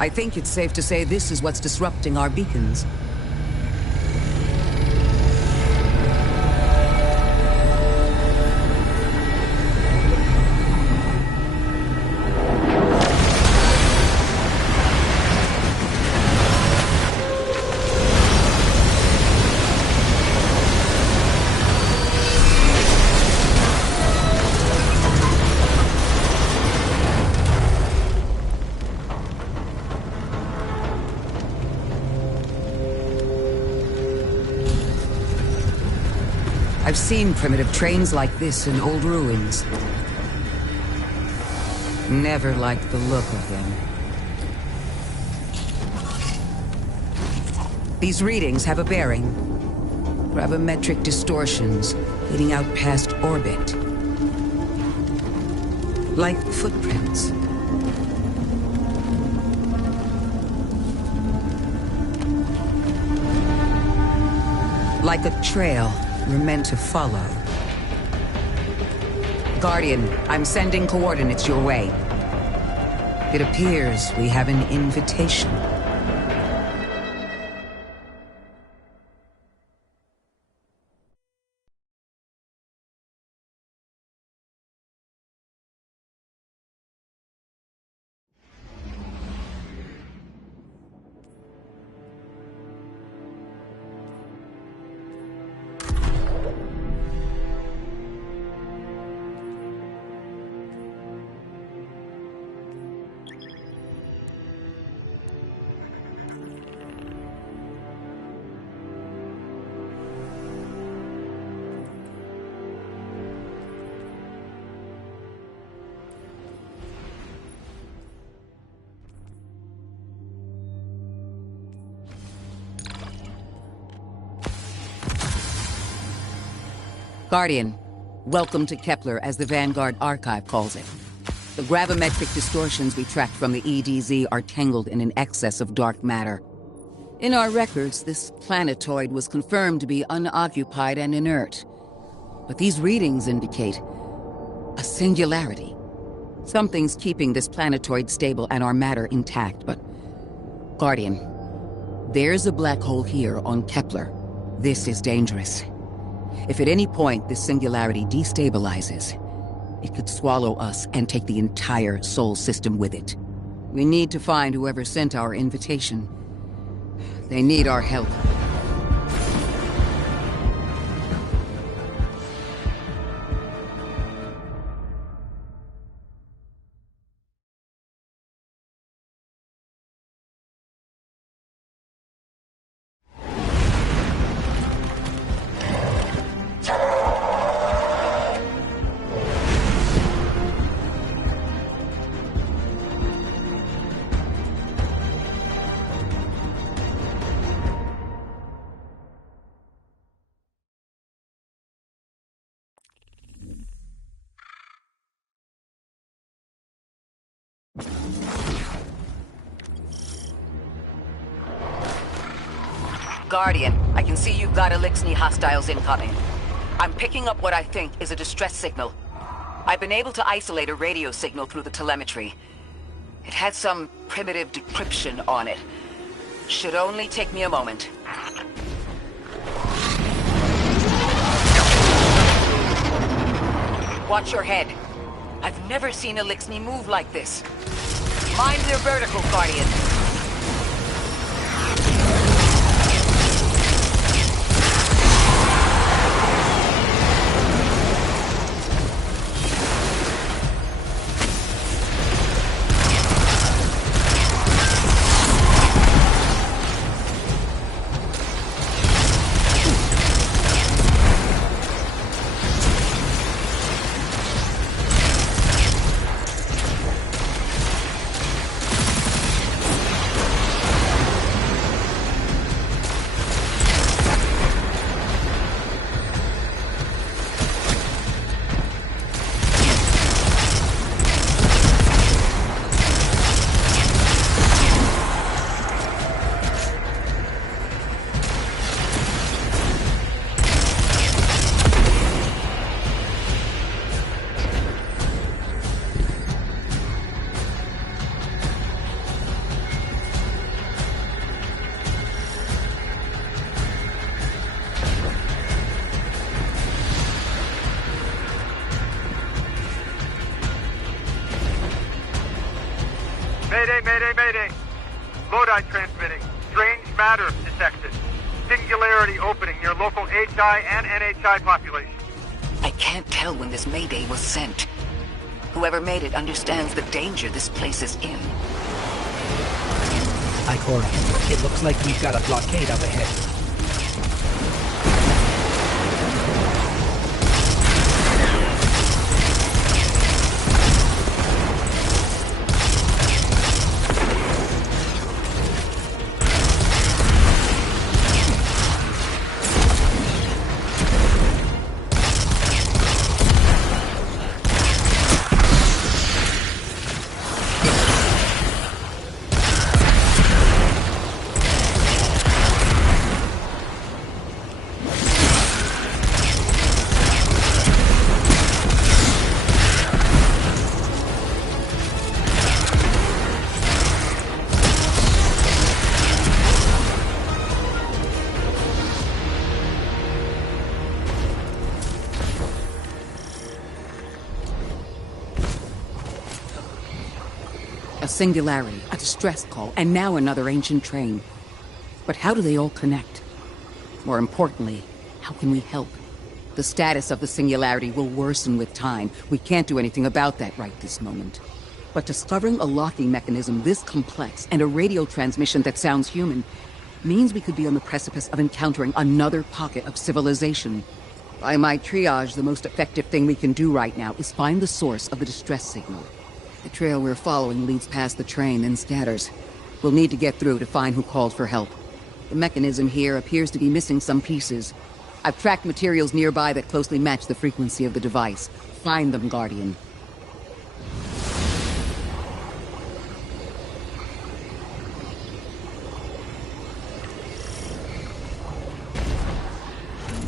I think it's safe to say this is what's disrupting our beacons. I've seen primitive trains like this in old ruins. Never liked the look of them. These readings have a bearing. Gravimetric distortions leading out past orbit. Like footprints. Like a trail we're meant to follow. Guardian, I'm sending coordinates your way. It appears we have an invitation. Guardian, welcome to Kepler, as the Vanguard Archive calls it. The gravimetric distortions we tracked from the EDZ are tangled in an excess of dark matter. In our records, this planetoid was confirmed to be unoccupied and inert. But these readings indicate a singularity. Something's keeping this planetoid stable and our matter intact, but... Guardian, there's a black hole here on Kepler. This is dangerous. If at any point this singularity destabilizes, it could swallow us and take the entire Sol system with it. We need to find whoever sent our invitation. They need our help. Guardian, I can see you've got Eliksni hostiles incoming. I'm picking up what I think is a distress signal. I've been able to isolate a radio signal through the telemetry. It had some primitive decryption on it. Should only take me a moment. Watch your head. I've never seen Eliksni move like this. Mind their vertical, Guardian. Mayday, mayday. Lodi transmitting. Strange matter detected. Singularity opening near local HI and NHI population. I can't tell when this mayday was sent. Whoever made it understands the danger this place is in. Icori, it looks like we've got a blockade up ahead. A singularity, a distress call, and now another ancient train. But how do they all connect? More importantly, how can we help? The status of the singularity will worsen with time. We can't do anything about that right this moment. But discovering a locking mechanism this complex and a radio transmission that sounds human means we could be on the precipice of encountering another pocket of civilization. By my triage, the most effective thing we can do right now is find the source of the distress signal. The trail we're following leads past the train, then scatters. We'll need to get through to find who called for help. The mechanism here appears to be missing some pieces. I've tracked materials nearby that closely match the frequency of the device. Find them, Guardian.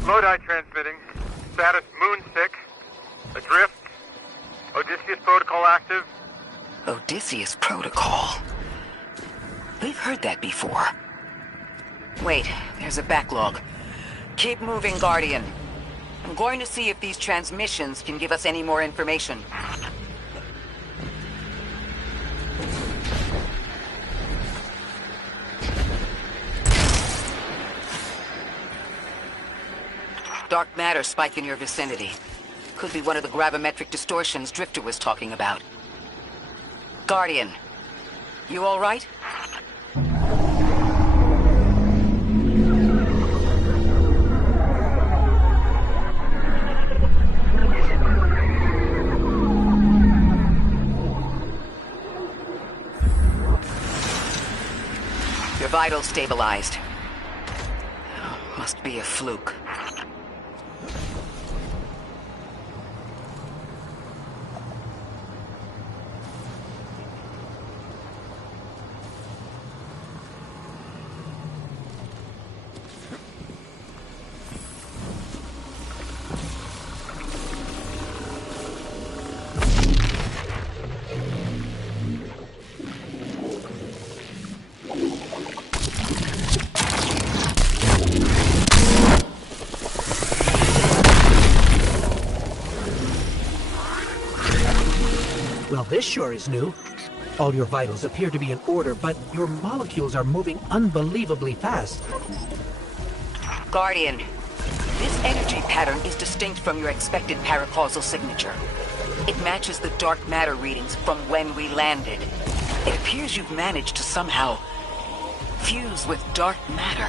Lodi transmitting. Status Moonsick. Adrift. Odysseus protocol active. Odysseus Protocol. We've heard that before. Wait, there's a backlog. Keep moving, Guardian. I'm going to see if these transmissions can give us any more information. Dark matter spike in your vicinity. Could be one of the gravimetric distortions Drifter was talking about. Guardian, you all right? Your vitals stabilized. Must be a fluke. Well, this sure is new. All your vitals appear to be in order, but your molecules are moving unbelievably fast. Guardian, this energy pattern is distinct from your expected paracausal signature. It matches the dark matter readings from when we landed. It appears you've managed to somehow fuse with dark matter.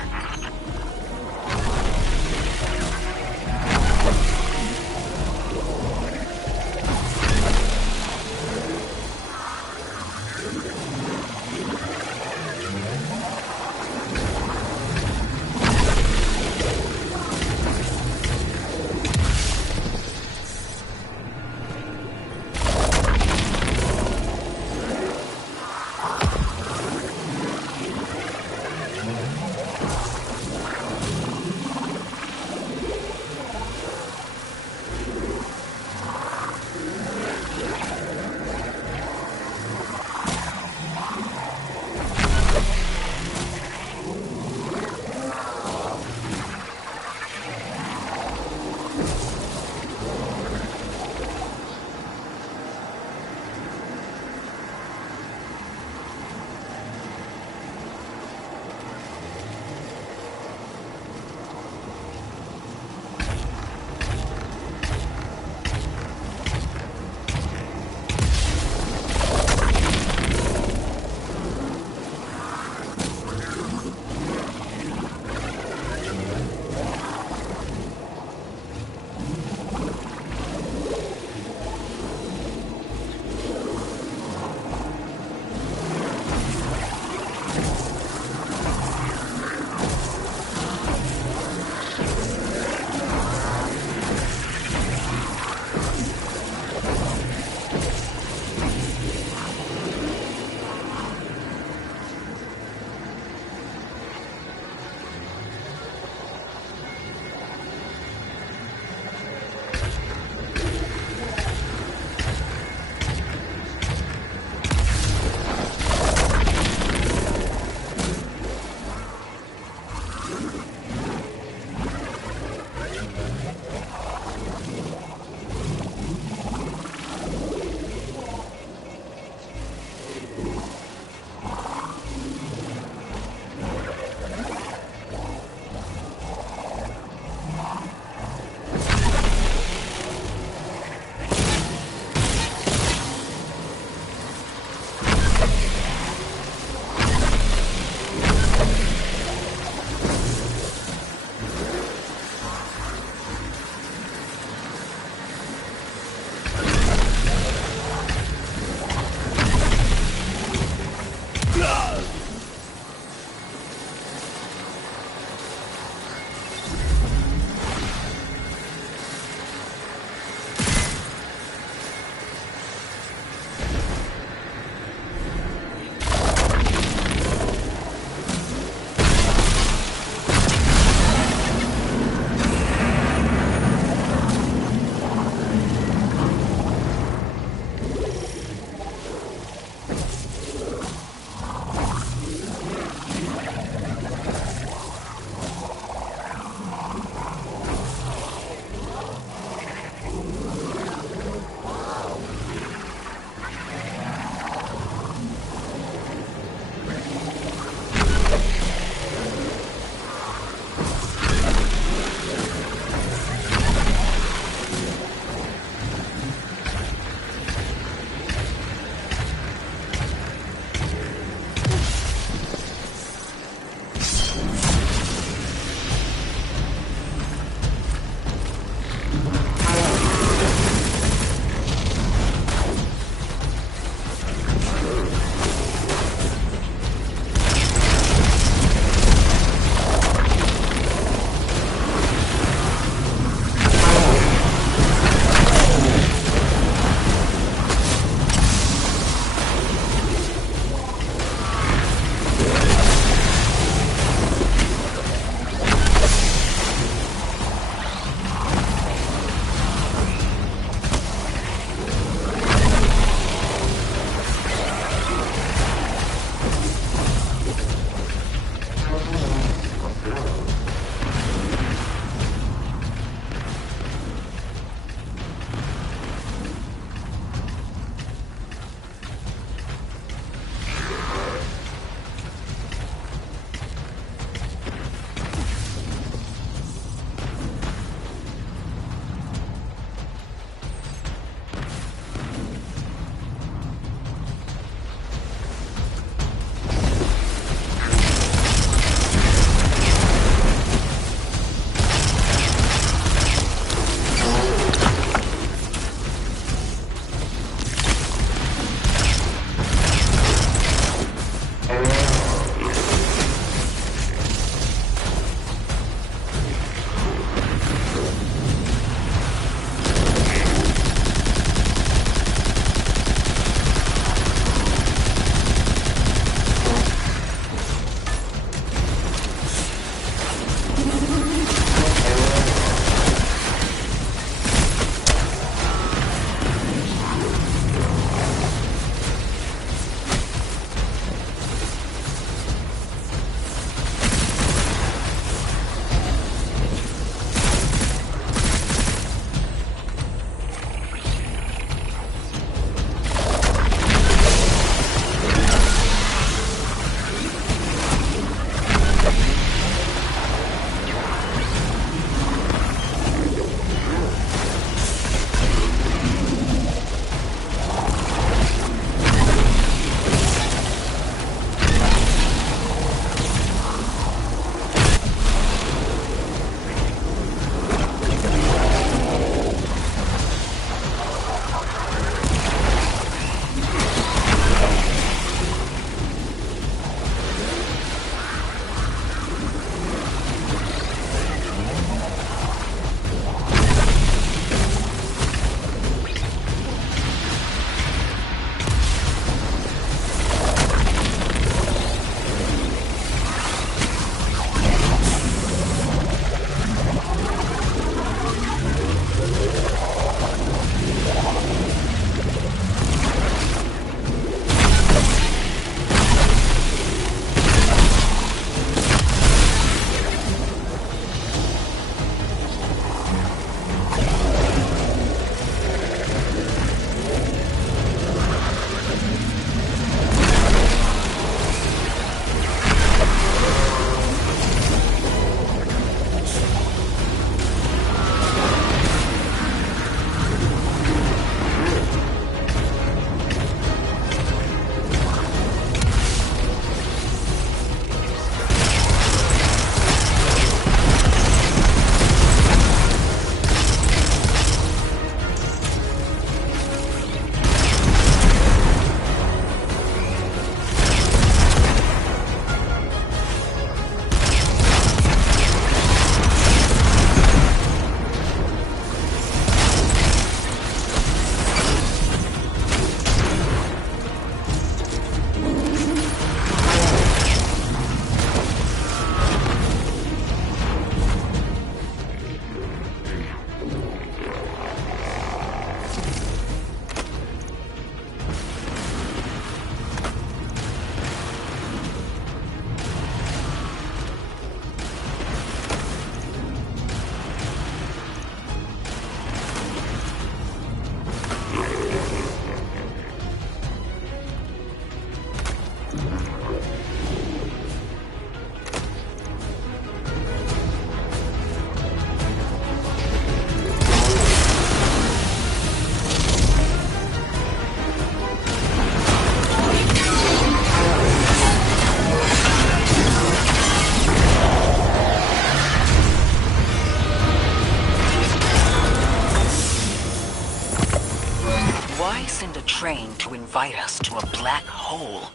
to invite us to a black hole.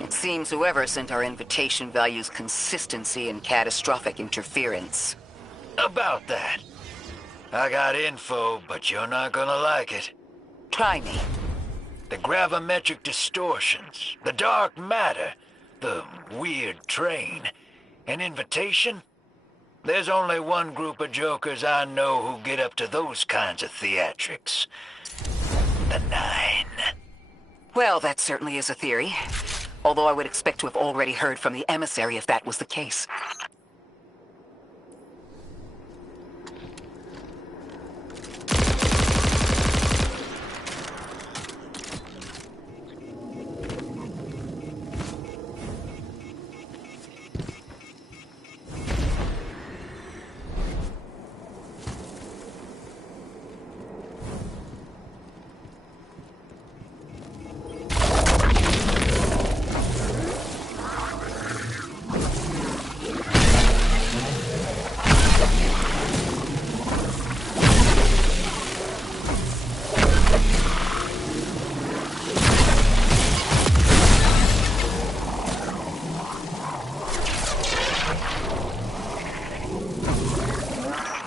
It seems whoever sent our invitation values consistency and catastrophic interference. About that. I got info, but you're not gonna like it. Try me. The gravimetric distortions, the dark matter, the weird train. An invitation? There's only one group of jokers I know who get up to those kinds of theatrics. The Nine. Well, that certainly is a theory. Although I would expect to have already heard from the emissary if that was the case.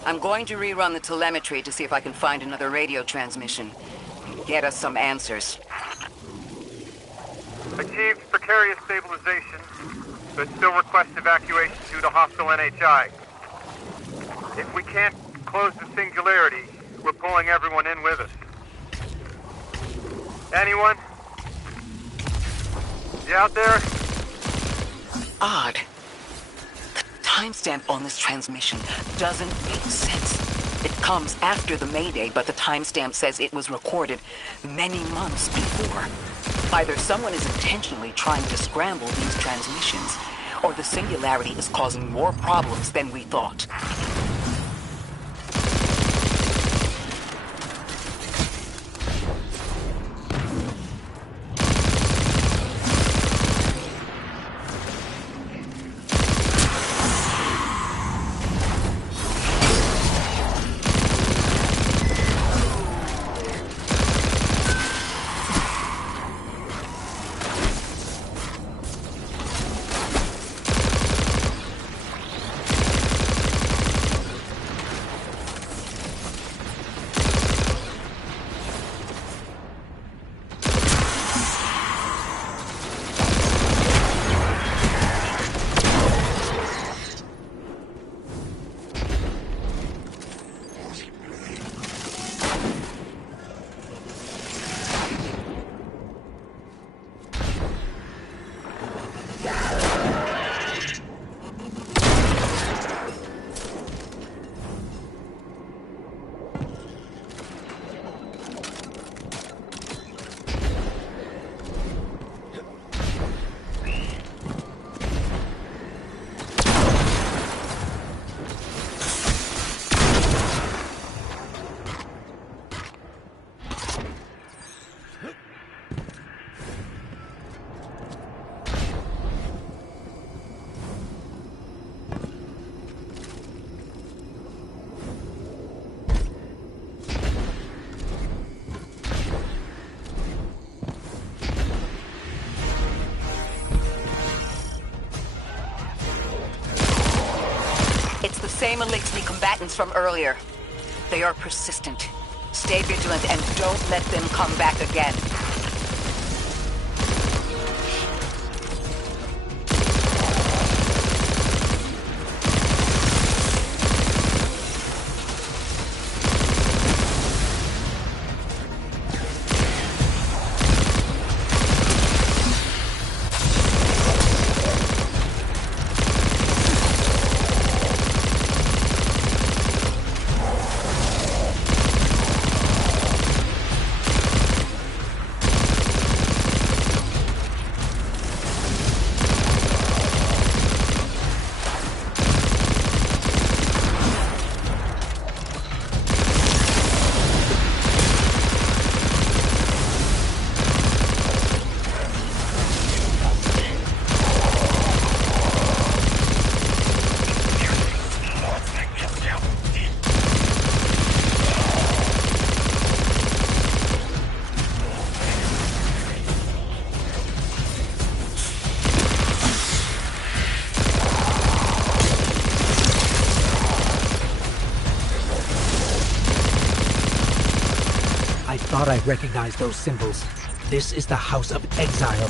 I'm going to rerun the telemetry to see if I can find another radio transmission. Get us some answers. Achieved precarious stabilization, but still request evacuation due to hostile NHI. If we can't close the singularity, we're pulling everyone in with us. Anyone? You out there? Odd. The timestamp on this transmission doesn't make sense. It comes after the Mayday, but the timestamp says it was recorded many months before. Either someone is intentionally trying to scramble these transmissions, or the singularity is causing more problems than we thought. Same Elixni combatants from earlier. They are persistent. Stay vigilant and don't let them come back again. thought I recognized those symbols. This is the House of Exile.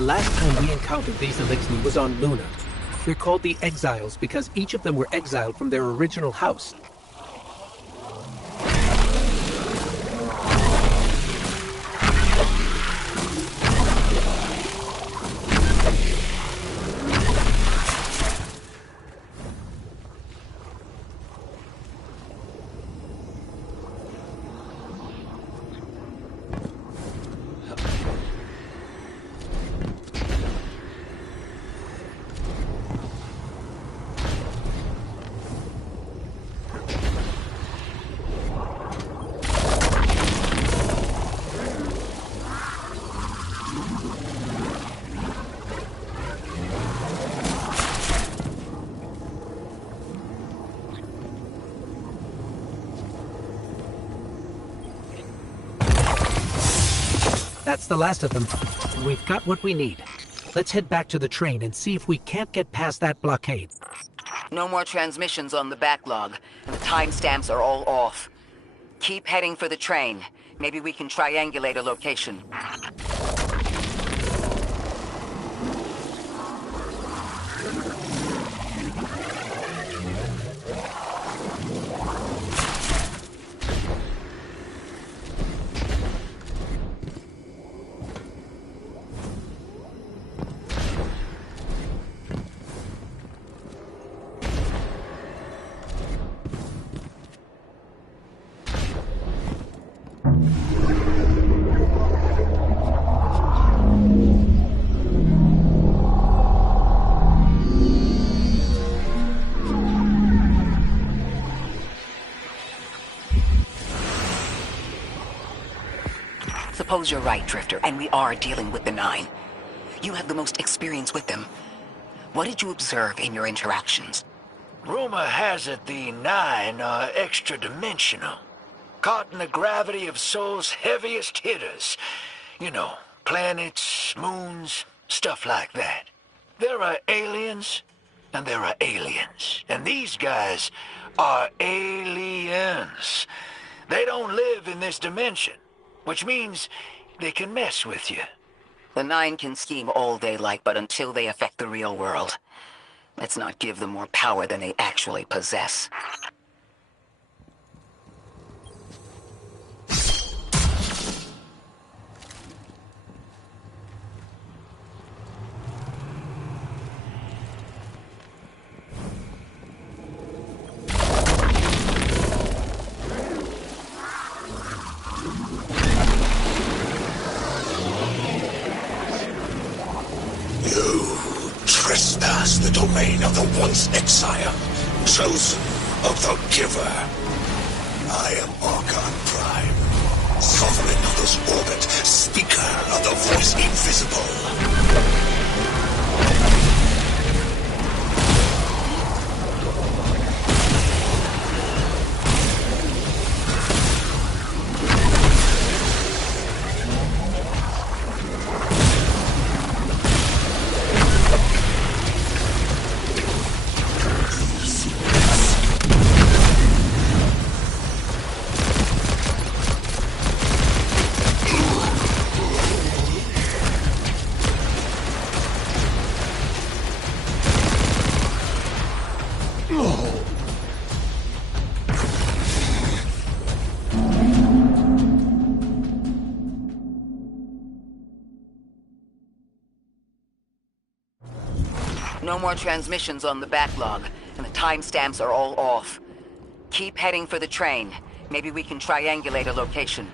The last time we encountered these Elixni was on Luna. They're called the Exiles because each of them were exiled from their original house. That's the last of them. We've got what we need. Let's head back to the train and see if we can't get past that blockade. No more transmissions on the backlog, and the timestamps are all off. Keep heading for the train. Maybe we can triangulate a location. Suppose you're right, Drifter, and we are dealing with the Nine. You have the most experience with them. What did you observe in your interactions? Rumor has it the Nine are extra-dimensional. Caught in the gravity of Sol's heaviest hitters. You know, planets, moons, stuff like that. There are aliens, and there are aliens. And these guys are aliens. They don't live in this dimension, which means they can mess with you. The Nine can scheme all they like, but until they affect the real world, let's not give them more power than they actually possess. Trespass the domain of the once exile, chosen of the Giver. I am Archon Prime, sovereign of this orbit, speaker of the voice invisible. No more transmissions on the backlog, and the timestamps are all off. Keep heading for the train. Maybe we can triangulate a location.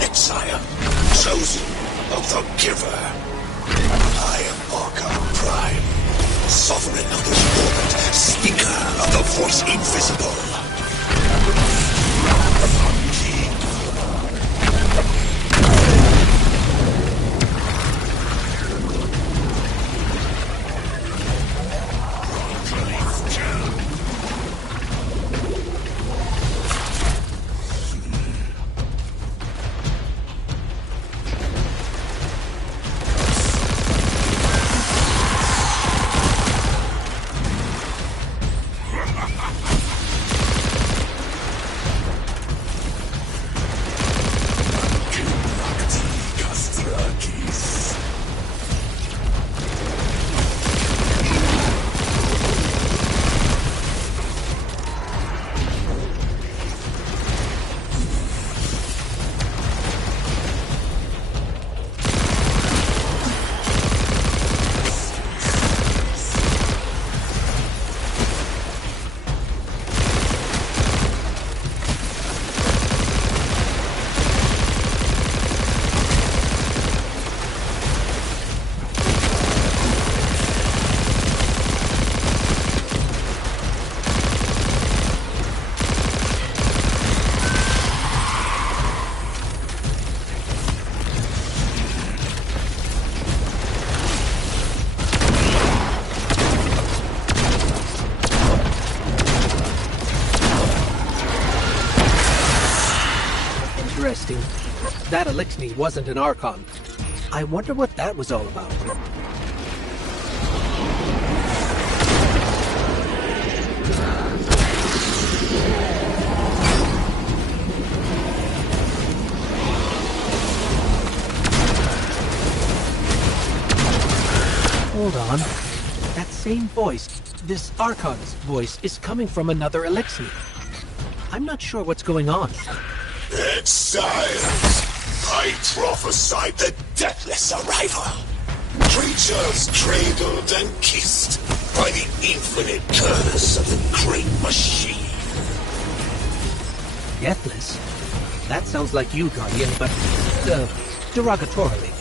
Exile, chosen of the Giver. I am Archon Prime, sovereign of this orbit, speaker of the voice invisible. Interesting. That Elixni wasn't an Archon. I wonder what that was all about. Hold on. That same voice, this Archon's voice, is coming from another Elixni. I'm not sure what's going on. Exiles! I prophesied the deathless arrival. Creatures cradled and kissed by the infinite curse of the great machine. Deathless? That sounds like you, Guardian, but, derogatorily.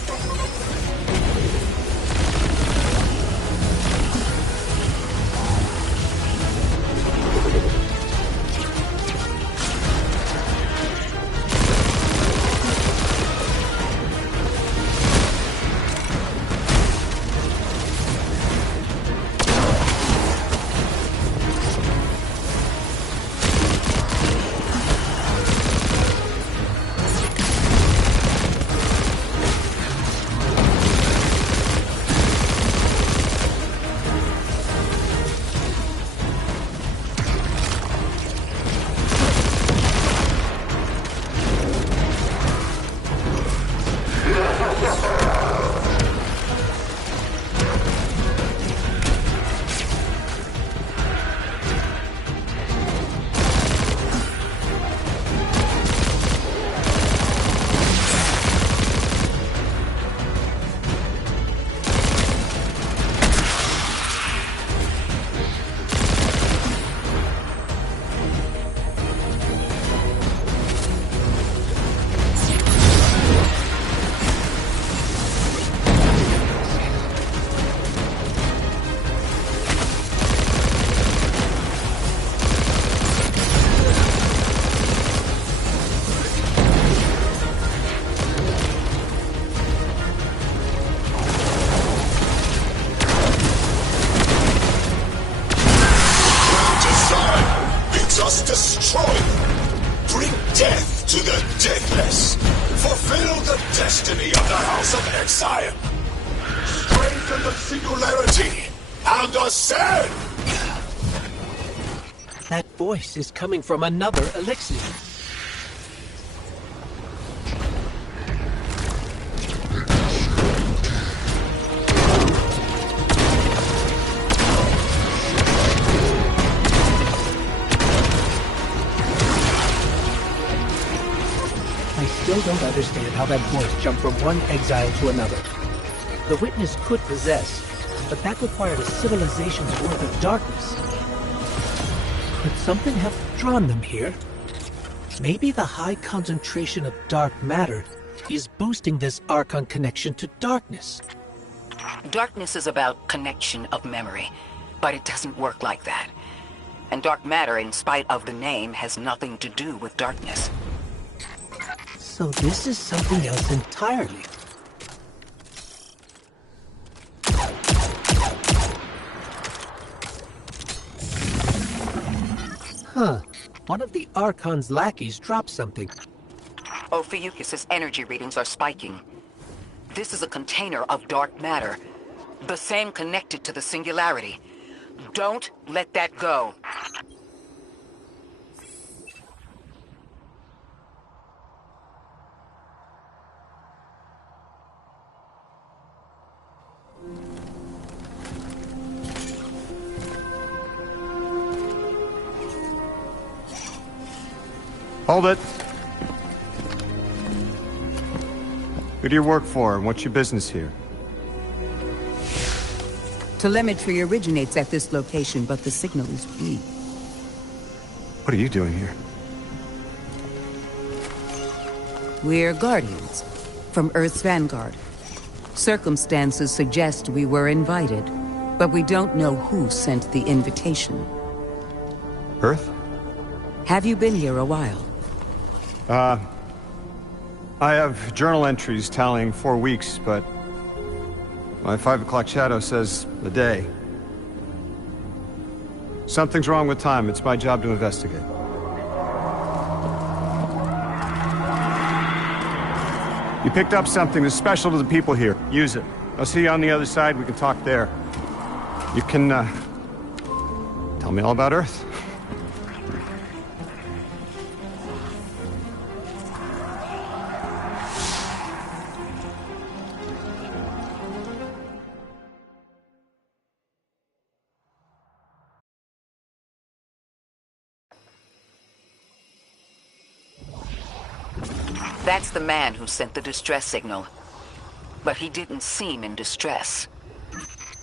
Destroy them. Bring death to the deathless. Fulfill the destiny of the House of Exile. Strengthen the singularity and ascend. That voice is coming from another Elixir. I still don't understand how that voice jumped from one exile to another. The Witness could possess, but that required a civilization's worth of darkness. Could something have drawn them here? Maybe the high concentration of dark matter is boosting this Archon connection to darkness. Darkness is about connection of memory, but it doesn't work like that. And dark matter, in spite of the name, has nothing to do with darkness. So this is something else entirely. Huh. One of the Archon's lackeys dropped something. Ophiuchus' energy readings are spiking. This is a container of dark matter, the same connected to the Singularity. Don't let that go. Hold it. Who do you work for, and what's your business here? Telemetry originates at this location, but the signal is weak. What are you doing here? We're Guardians, from Earth's Vanguard. Circumstances suggest we were invited, but we don't know who sent the invitation. Earth? Have you been here a while? I have journal entries tallying 4 weeks, but my 5 o'clock shadow says a day. Something's wrong with time. It's my job to investigate. You picked up something that's special to the people here. Use it. I'll see you on the other side. We can talk there. You can, tell me all about Earth. That's the man who sent the distress signal. But he didn't seem in distress.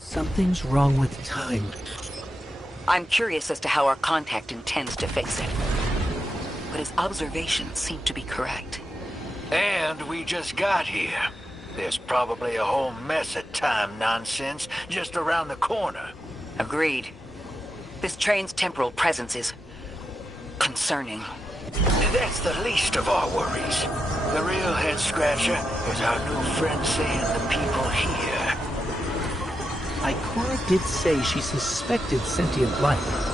Something's wrong with time. I'm curious as to how our contact intends to fix it. But his observations seem to be correct. And we just got here. There's probably a whole mess of time nonsense just around the corner. Agreed. This train's temporal presence is concerning. That's the least of our worries. The real head-scratcher is our new friend saying the people here. Ikora did say she suspected sentient life.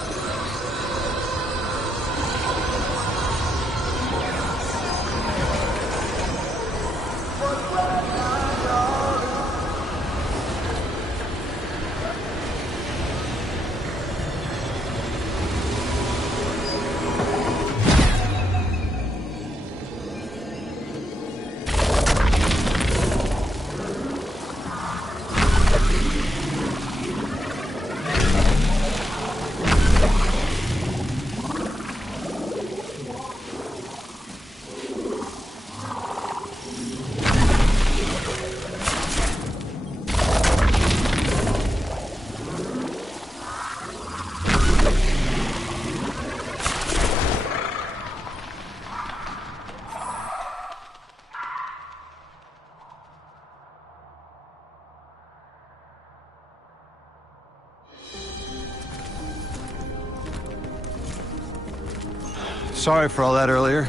Sorry for all that earlier.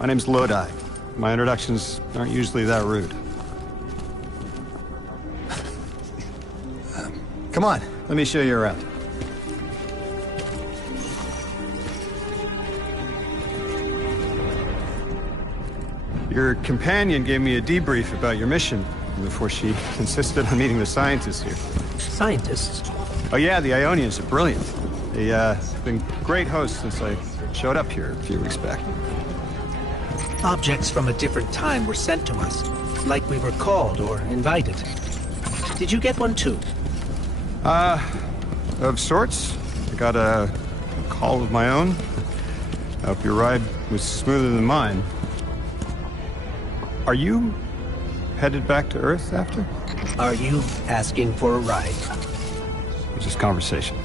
My name's Lodi. My introductions aren't usually that rude. Come on, let me show you around. Your companion gave me a debrief about your mission before she insisted on meeting the scientists here. Scientists? Oh yeah, the Ionians are brilliant. They've been great hosts since I showed up here a few weeks back. Objects from a different time were sent to us, like we were called or invited. Did you get one too? Of sorts. I got a call of my own. I hope your ride was smoother than mine. Are you headed back to Earth after? Are you asking for a ride? It's just conversation.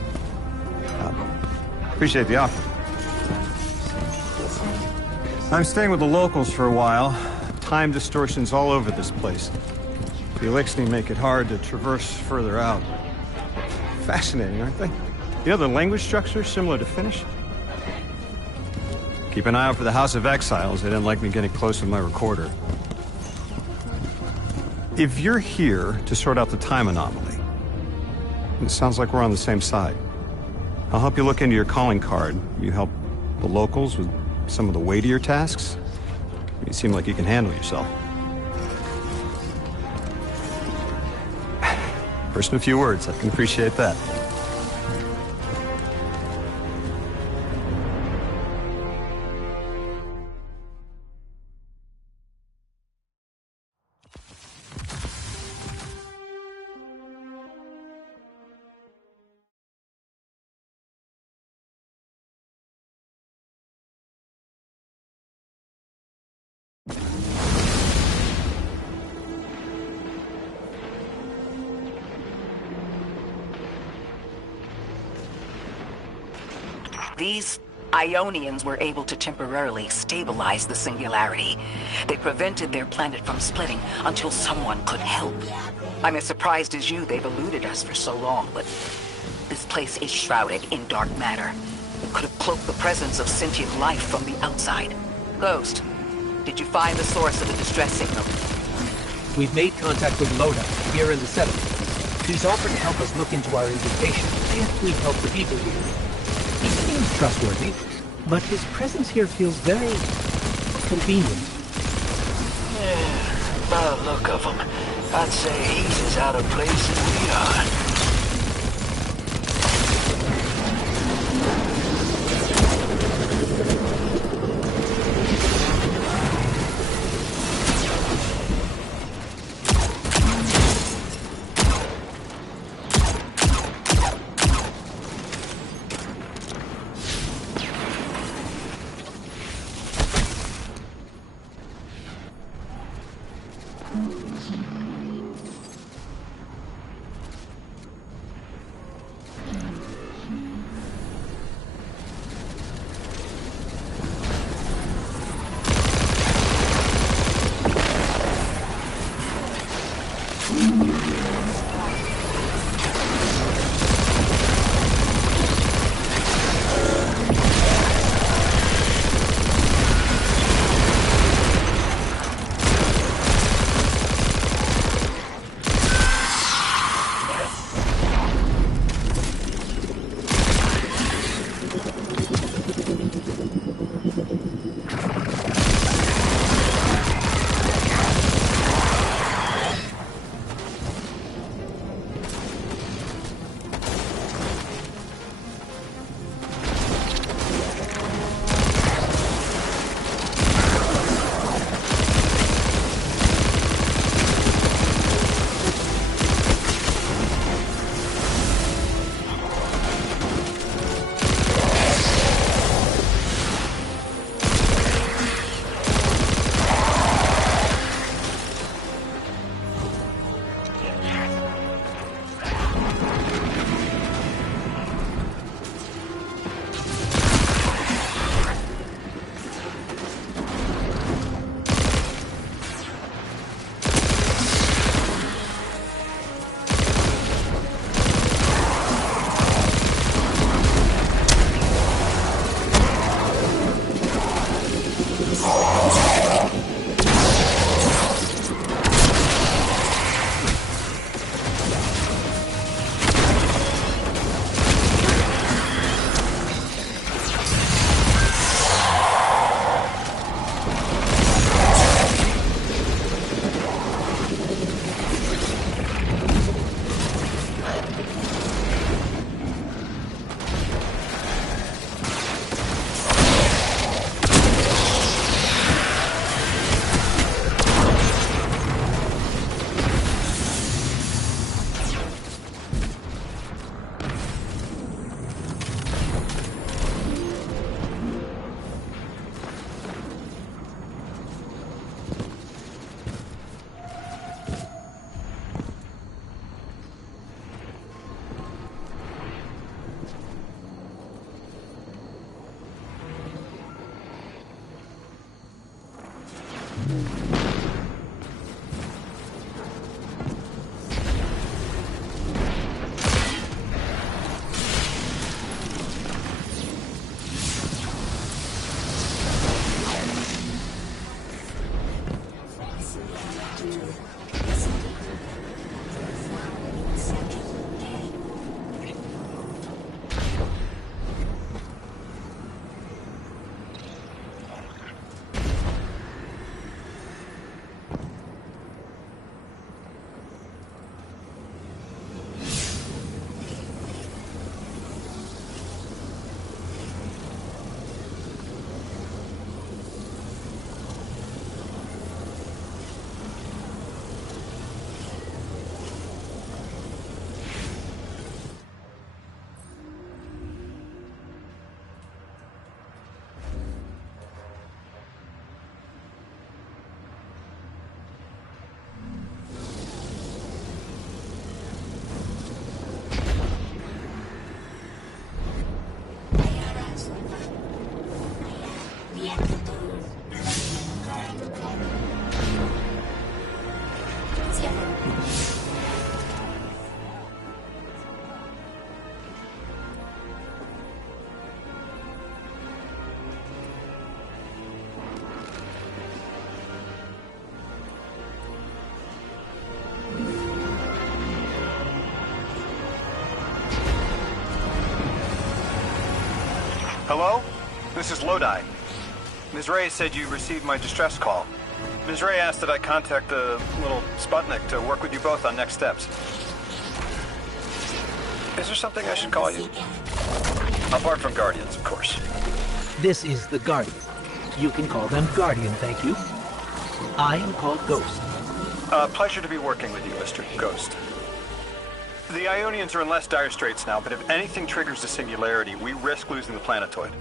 Appreciate the offer. I'm staying with the locals for a while. Time distortions all over this place. The Elixni make it hard to traverse further out. Fascinating, aren't they? You know, the language structure is similar to Finnish. Keep an eye out for the House of Exiles. They didn't like me getting close with my recorder. If you're here to sort out the time anomaly, it sounds like we're on the same side. I'll help you look into your calling card. You help the locals with some of the weightier tasks. You seem like you can handle yourself. First in a few words, I can appreciate that. These Ionians were able to temporarily stabilize the Singularity. They prevented their planet from splitting until someone could help. I'm as surprised as you they've eluded us for so long, but this place is shrouded in dark matter. It could have cloaked the presence of sentient life from the outside. Ghost, did you find the source of the distress signal? We've made contact with Loda, here in the settlement. He's offered to help us look into our invitation if we help the people here. He seems trustworthy, but his presence here feels very convenient. Yeah, by the look of him, I'd say he's as out of place as we are. Hello? This is Lodi. Ms. Ray said you received my distress call. Ms. Ray asked that I contact the little Sputnik to work with you both on next steps. Is there something I should call you? Apart from Guardians, of course. This is the Guardian. You can call them Guardian, thank you. I am called Ghost. Pleasure to be working with you, Mr. Ghost. The Ionians are in less dire straits now, but if anything triggers the singularity, we risk losing the planetoid.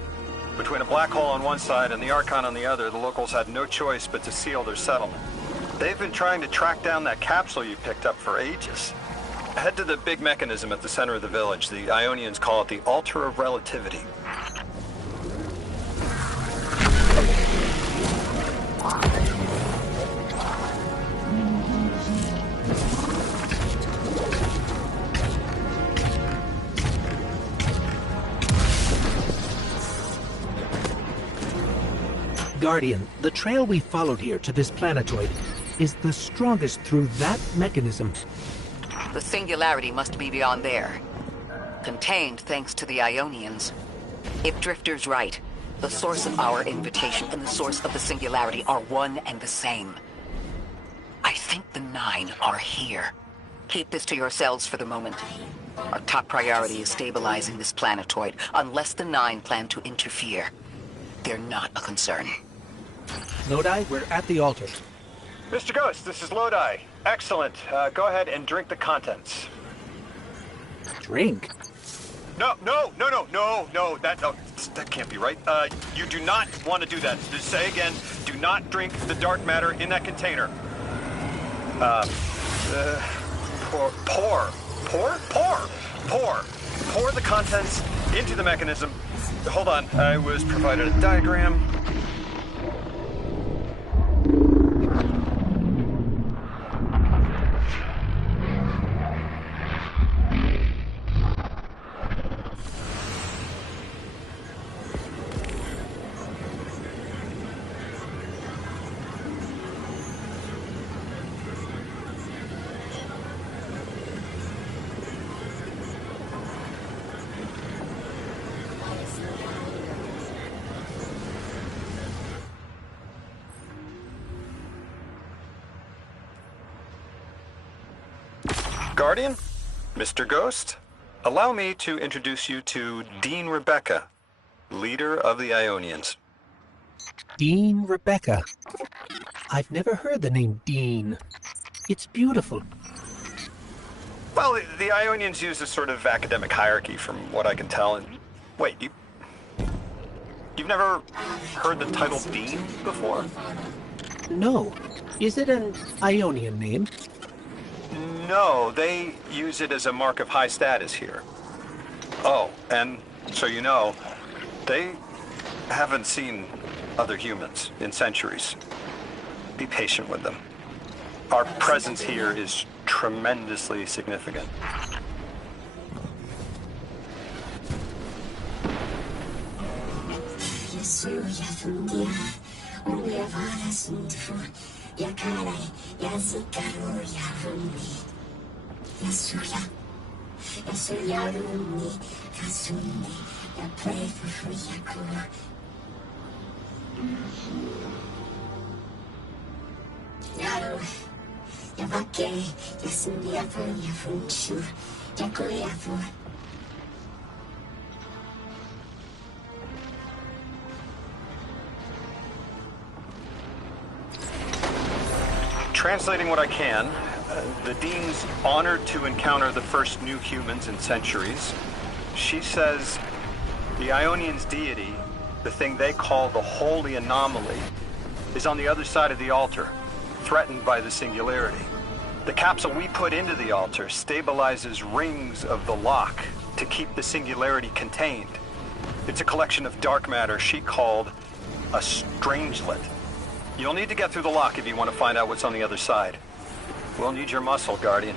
Between a black hole on one side and the Archon on the other, the locals had no choice but to seal their settlement. They've been trying to track down that capsule you picked up for ages. Head to the big mechanism at the center of the village. The Ionians call it the Altar of Relativity. Guardian, the trail we followed here to this planetoid is the strongest through that mechanism. The singularity must be beyond there. Contained thanks to the Ionians. If Drifter's right, the source of our invitation and the source of the singularity are one and the same. I think the 9 are here. Keep this to yourselves for the moment. Our top priority is stabilizing this planetoid, unless the 9 plan to interfere. They're not a concern. Lodi, we're at the altar. Mr. Ghost, this is Lodi. Excellent. Go ahead and drink the contents. Drink? No, that can't be right. You do not want to do that. Just say again, do not drink the dark matter in that container. Pour the contents into the mechanism. Hold on, I was provided a diagram. Guardian, Mr. Ghost, allow me to introduce you to Dean Rebecca, leader of the Ionians. Dean Rebecca. I've never heard the name Dean. It's beautiful. Well, the Ionians use a sort of academic hierarchy from what I can tell. And wait, you've never heard the title Dean before? No. Is it an Ionian name? No, they use it as a mark of high status here. Oh, and so you know, they haven't seen other humans in centuries. Be patient with them. Our presence here is tremendously significant. Translating what I can, the Dean's honored to encounter the first new humans in centuries. She says the Ionians' deity, the thing they call the Holy Anomaly, is on the other side of the altar, threatened by the singularity. The capsule we put into the altar stabilizes rings of the lock to keep the singularity contained. It's a collection of dark matter she called A strangelet. You'll need to get through the lock if you want to find out what's on the other side. We'll need your muscle, Guardian.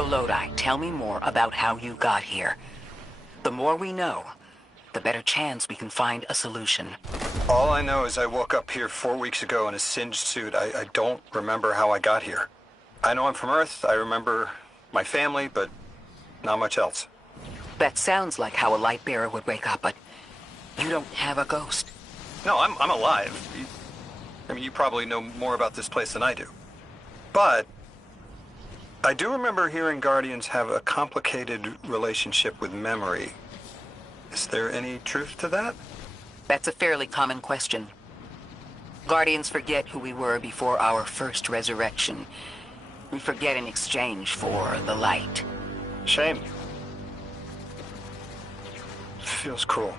So Lodi, tell me more about how you got here. The more we know, the better chance we can find a solution. All I know is I woke up here 4 weeks ago in a singed suit. I don't remember how I got here. I know I'm from Earth, I remember my family, but not much else. That sounds like how a light bearer would wake up, but you don't have a ghost. No, I'm alive. You probably know more about this place than I do. But I do remember hearing Guardians have a complicated relationship with memory. Is there any truth to that? That's a fairly common question. Guardians forget who we were before our first resurrection. We forget in exchange for the light. Shame. Feels cruel.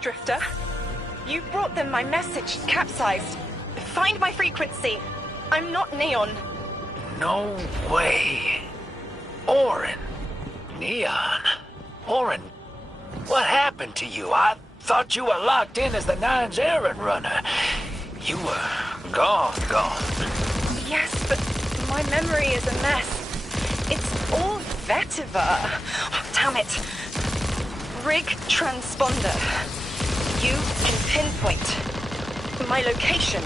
Drifter, you brought them my message, capsized. Find my frequency. I'm not Neon. No way. Orin. Neon. Orin, what happened to you? I thought you were locked in as the Nine's errand runner. You were gone. Yes, but my memory is a mess. It's all vetiver. Oh, damn it. Rig transponder. You can pinpoint my location.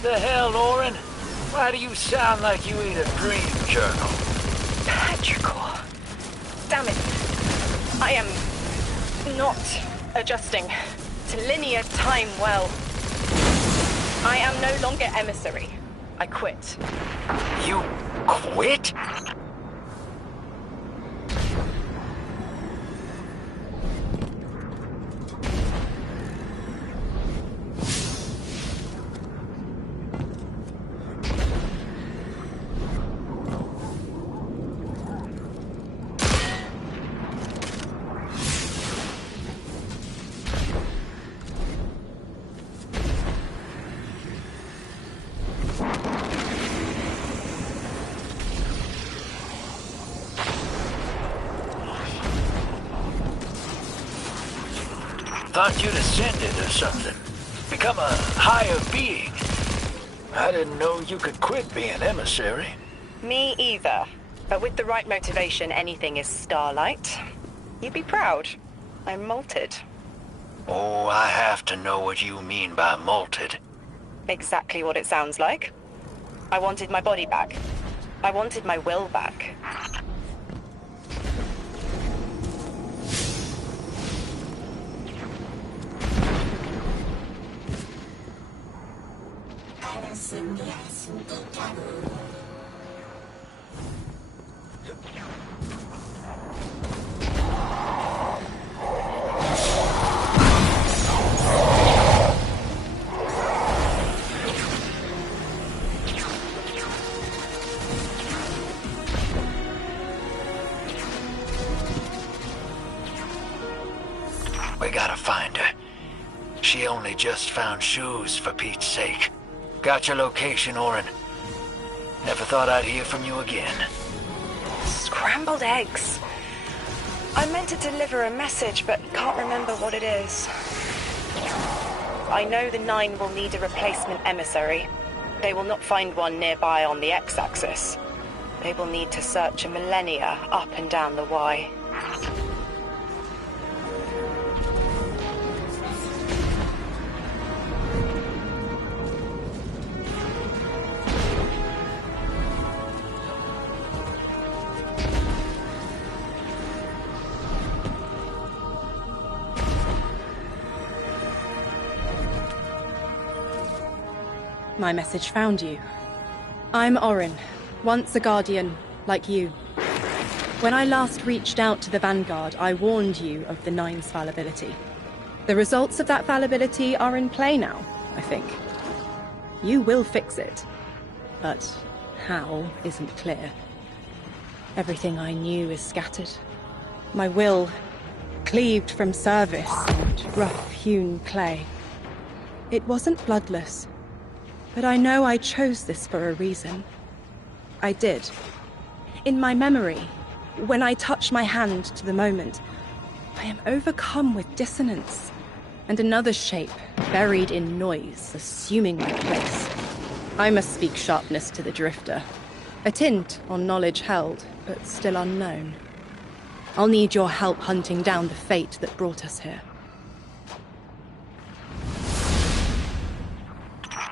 The hell, Orin? Why do you sound like you eat a dream journal? Petrichor. Damn it. I am not adjusting to linear time well. I am no longer emissary. I quit. You quit? Thought you'd ascended or something. Become a higher being. I didn't know you could quit being emissary. Me either. But with the right motivation, anything is starlight. You'd be proud. I'm molted. Oh, I have to know what you mean by molted. Exactly what it sounds like. I wanted my body back. I wanted my will back. We gotta find her. She only just found shoes, for Pete's sake. Got your location, Orin. Never thought I'd hear from you again. Scrambled eggs. I meant to deliver a message, but can't remember what it is. I know the Nine will need a replacement emissary. They will not find one nearby on the X-axis. They will need to search a millennia up and down the Y. My message found you. I'm Orin, once a Guardian, like you. When I last reached out to the Vanguard, I warned you of the Nine's fallibility. The results of that fallibility are in play now, I think. You will fix it, but how isn't clear. Everything I knew is scattered. My will, cleaved from service and rough-hewn clay. It wasn't bloodless. But I know I chose this for a reason. I did. In my memory, when I touch my hand to the moment, I am overcome with dissonance, and another shape, buried in noise, assuming my place. I must speak sharpness to the Drifter. A tint on knowledge held, but still unknown. I'll need your help hunting down the fate that brought us here.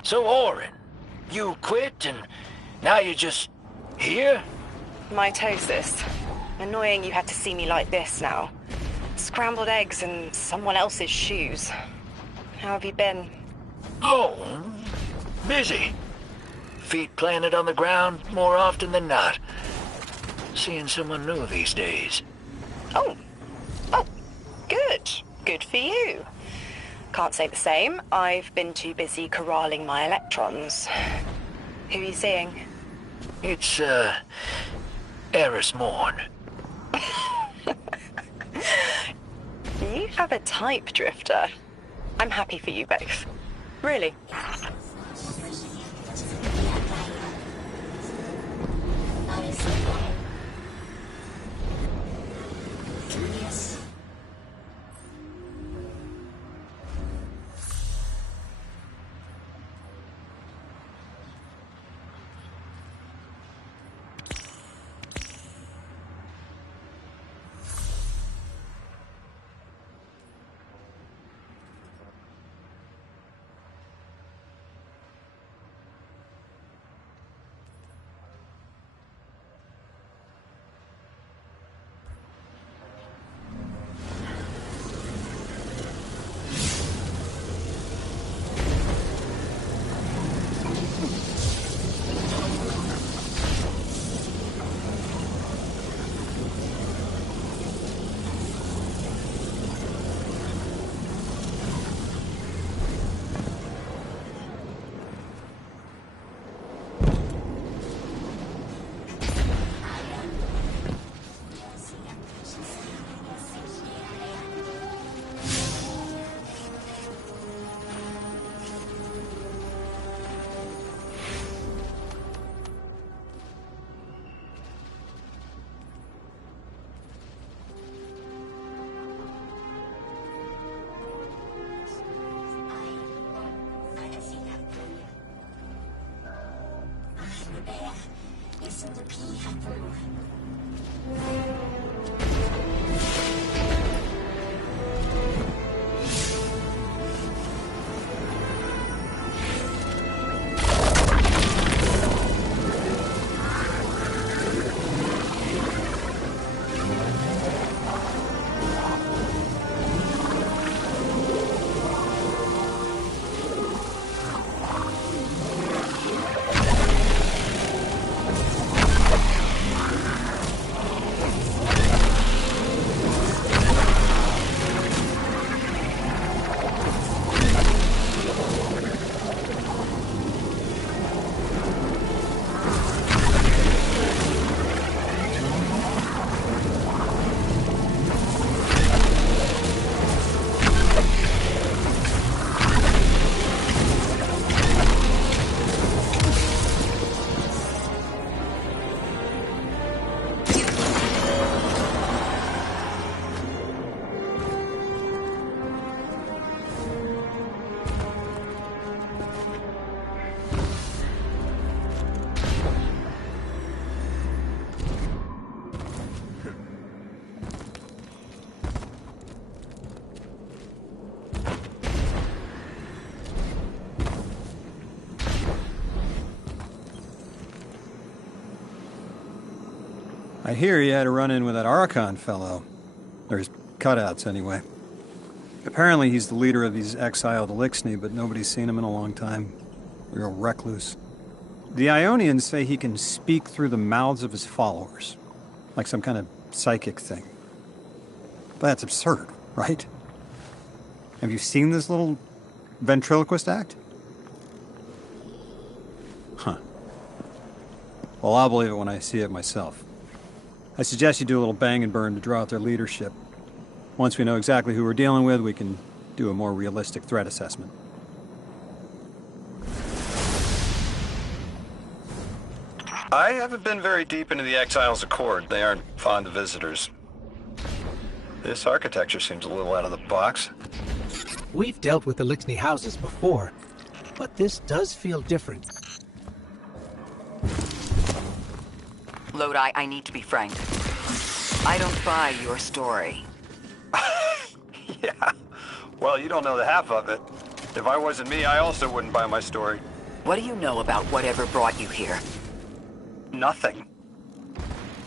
So, Orin, you quit and now you're just here? Mitosis. Annoying you had to see me like this now. Scrambled eggs in someone else's shoes. How have you been? Oh, busy. Feet planted on the ground more often than not. Seeing someone new these days. Oh, good. Good for you. Can't say the same. I've been too busy corralling my electrons. Who are you seeing? It's, Eris Morn. You have a type, Drifter. I'm happy for you both. Really. I hear you had a run-in with that Archon fellow. Or his cutouts, anyway. Apparently he's the leader of these exiled Eliksni, but nobody's seen him in a long time. Real recluse. The Ionians say he can speak through the mouths of his followers. Like some kind of psychic thing. But that's absurd, right? Have you seen this little ventriloquist act? Huh. Well, I'll believe it when I see it myself. I suggest you do a little bang and burn to draw out their leadership. Once we know exactly who we're dealing with, we can do a more realistic threat assessment. I haven't been very deep into the Exiles Accord. They aren't fond of visitors. This architecture seems a little out of the box. We've dealt with Eliksni houses before, but this does feel different. Lodi, I need to be frank. I don't buy your story. Yeah. Well, you don't know the half of it. If I wasn't me, I also wouldn't buy my story. What do you know about whatever brought you here? Nothing.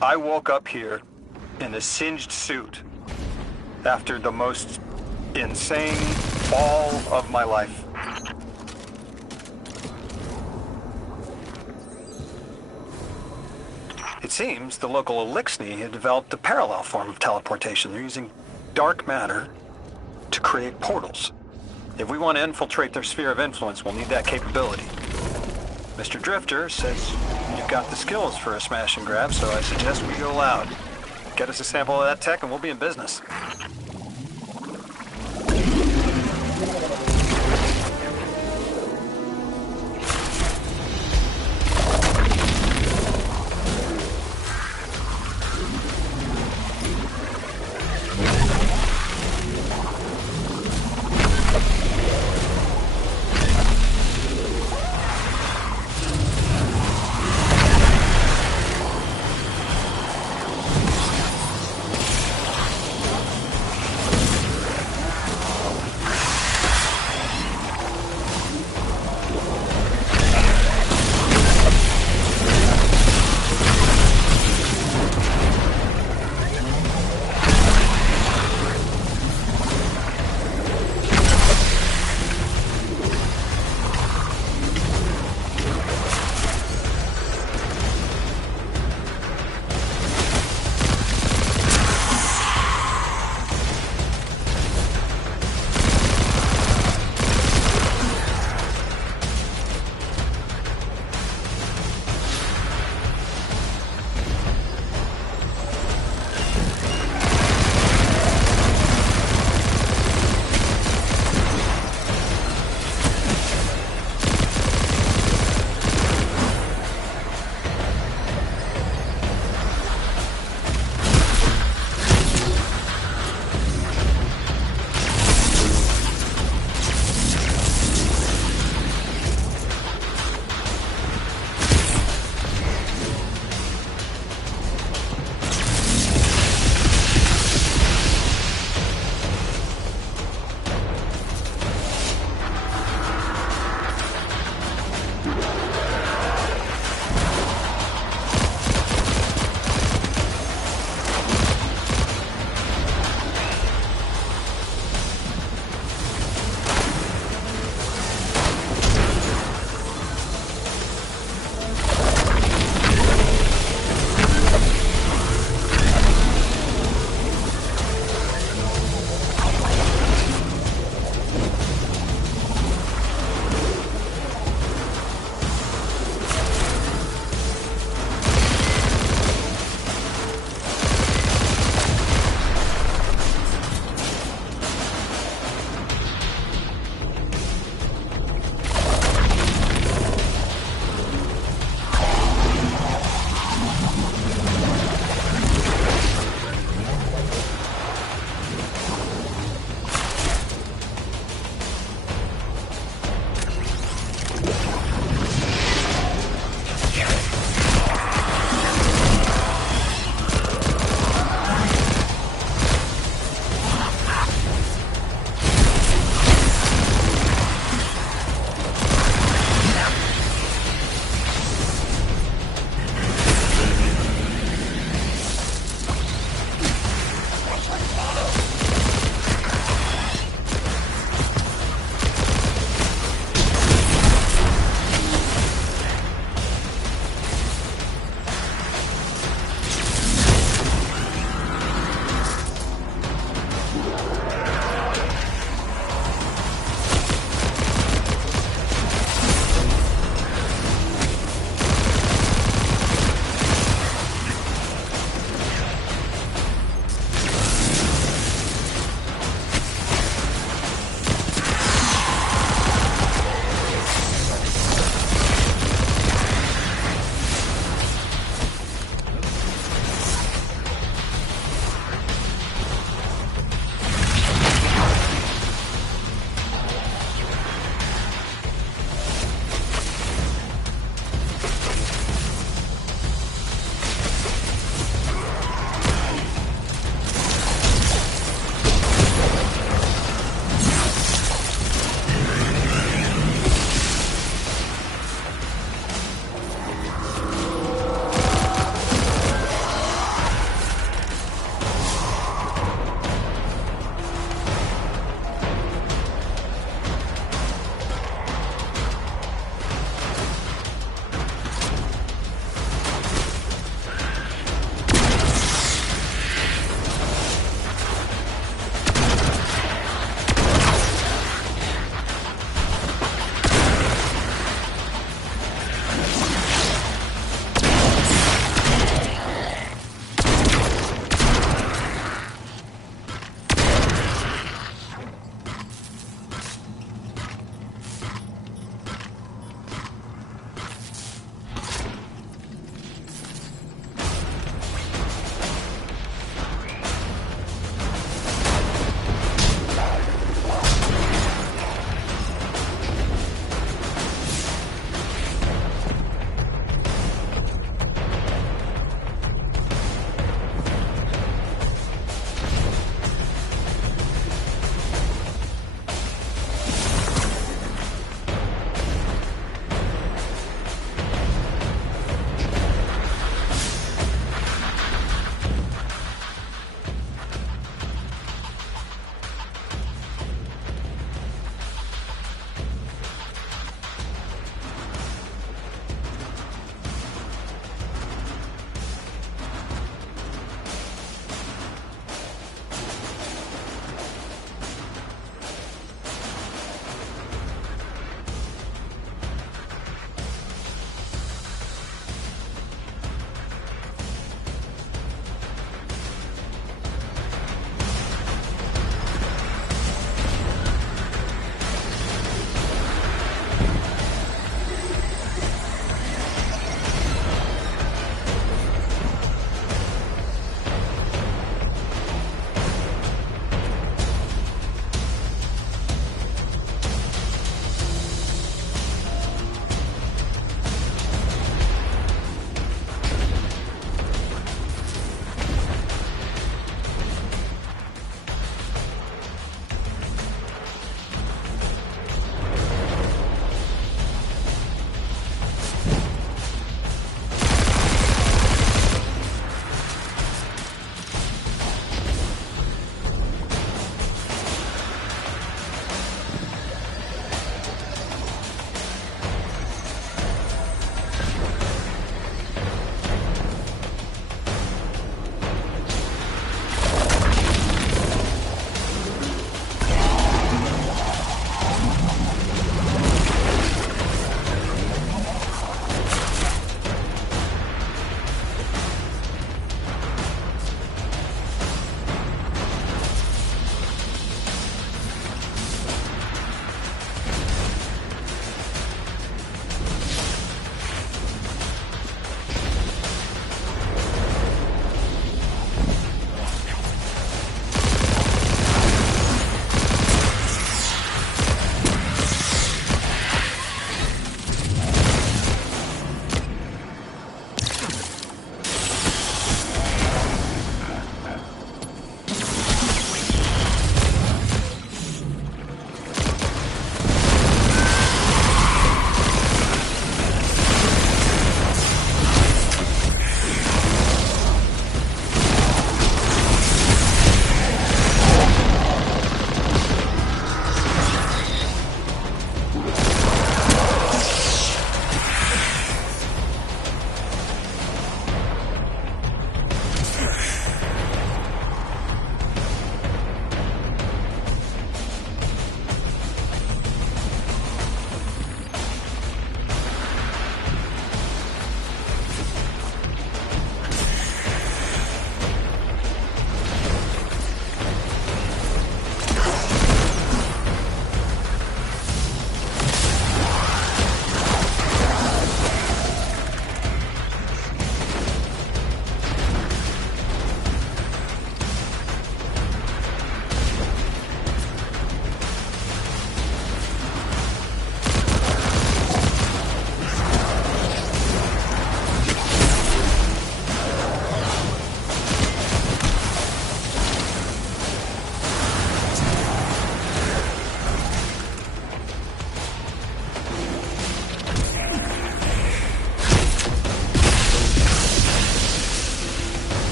I woke up here in a singed suit after the most insane fall of my life. It seems the local Eliksni had developed a parallel form of teleportation. They're using dark matter to create portals. If we want to infiltrate their sphere of influence, we'll need that capability. Mr. Drifter says you've got the skills for a smash and grab, so I suggest we go loud. Get us a sample of that tech and we'll be in business.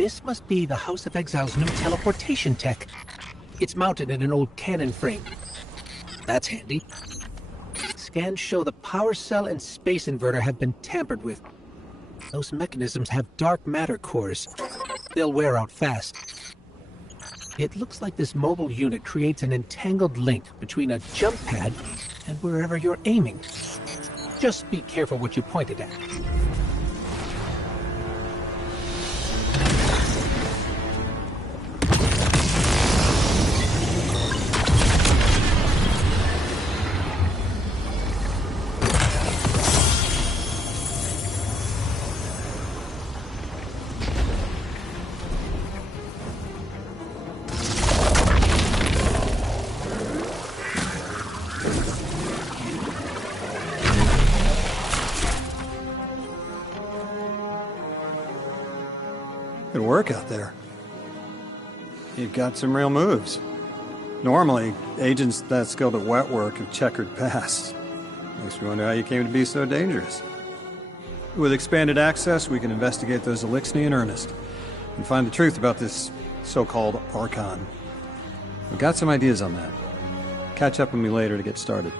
This must be the House of Exile's new teleportation tech. It's mounted in an old cannon frame. That's handy. Scans show the power cell and space inverter have been tampered with. Those mechanisms have dark matter cores. They'll wear out fast. It looks like this mobile unit creates an entangled link between a jump pad and wherever you're aiming. Just be careful what you pointed at. Good work out there. You've got some real moves. Normally, agents that skilled at wet work have checkered past. Makes me wonder how you came to be so dangerous. With expanded access, we can investigate those Eliksni in earnest, and find the truth about this so-called Archon. I've got some ideas on that. Catch up with me later to get started.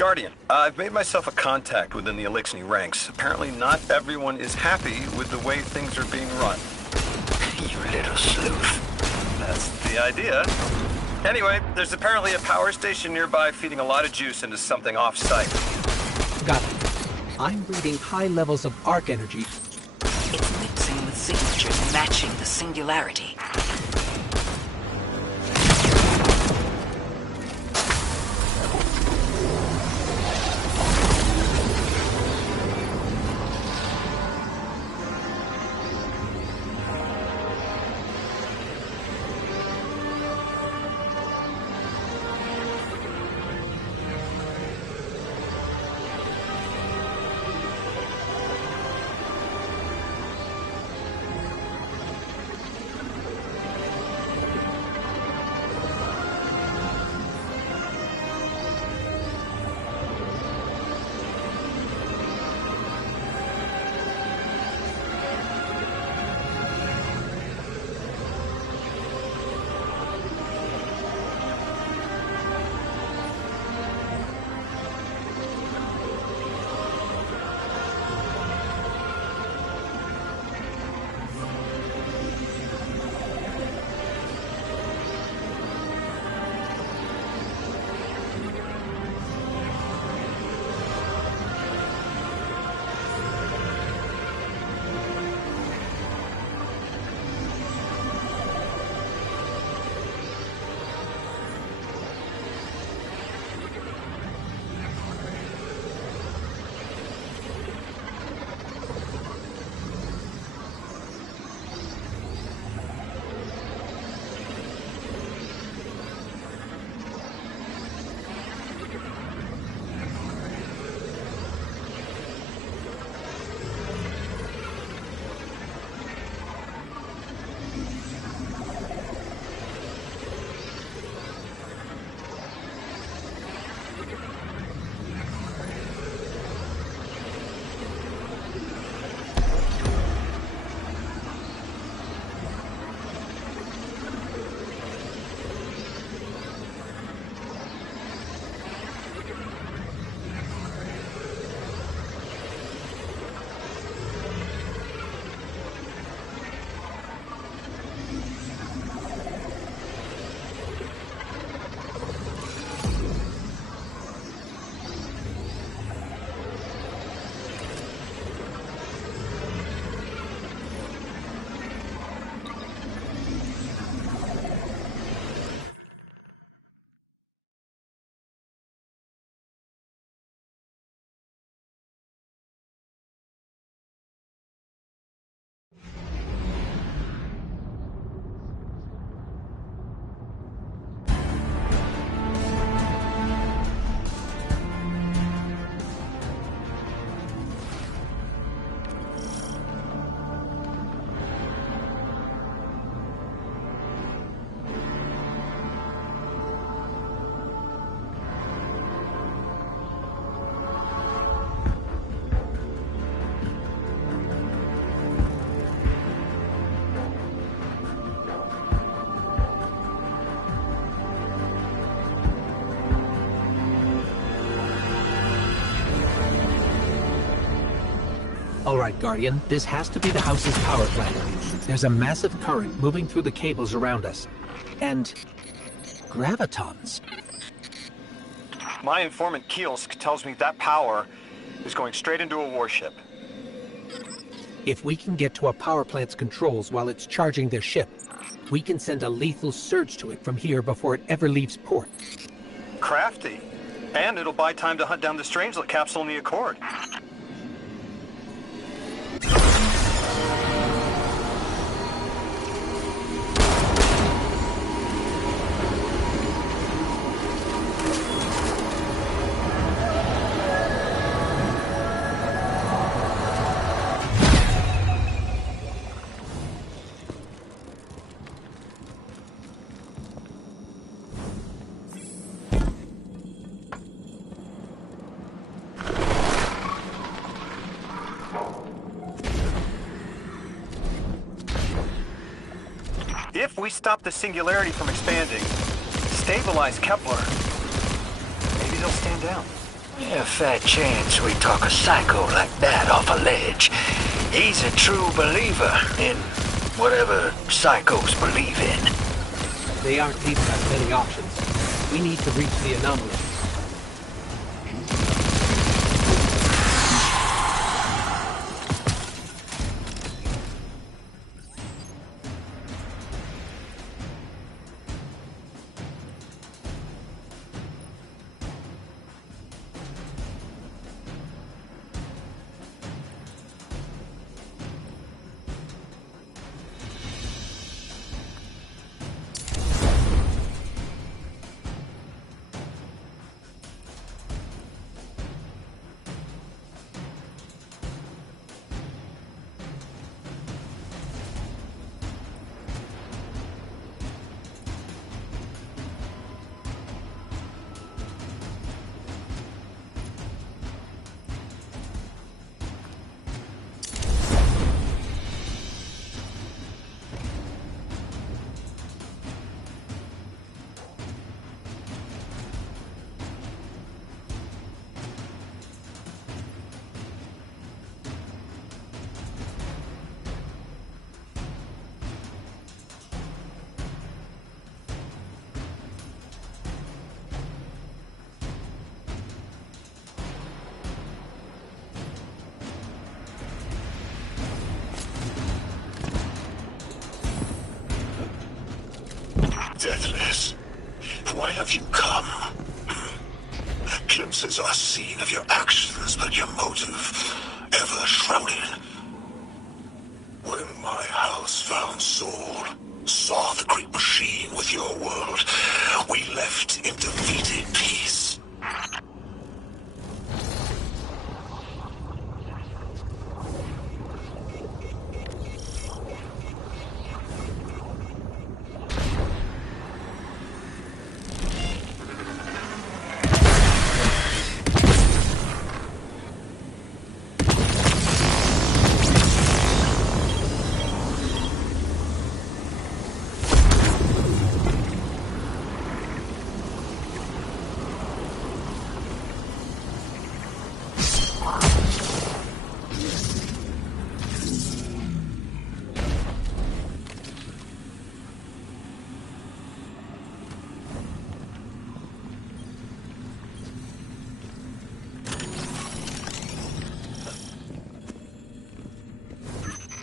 Guardian, I've made myself a contact within the Elixni ranks. Apparently not everyone is happy with the way things are being run. You little sleuth. That's the idea. Anyway, there's apparently a power station nearby feeding a lot of juice into something off-site. Got it. I'm reading high levels of arc energy. It's mixing with signatures matching the singularity. All right, Guardian, this has to be the house's power plant. There's a massive current moving through the cables around us. And gravitons. My informant Kielsk tells me that power is going straight into a warship. If we can get to a power plant's controls while it's charging their ship, we can send a lethal surge to it from here before it ever leaves port. Crafty. And it'll buy time to hunt down the Strangelet capsule in the Accord. If we stop the singularity from expanding, stabilize Kepler, maybe they'll stand down. A fat chance we talk a psycho like that off a ledge. He's a true believer in whatever psychos believe in. They aren't leaving us many options. We need to reach the anomaly. Deathless, why have you come? Glimpses are seen of your actions, but your motive ever shrouded. When my house found Saul, saw the great machine with your world, we left in defeated peace.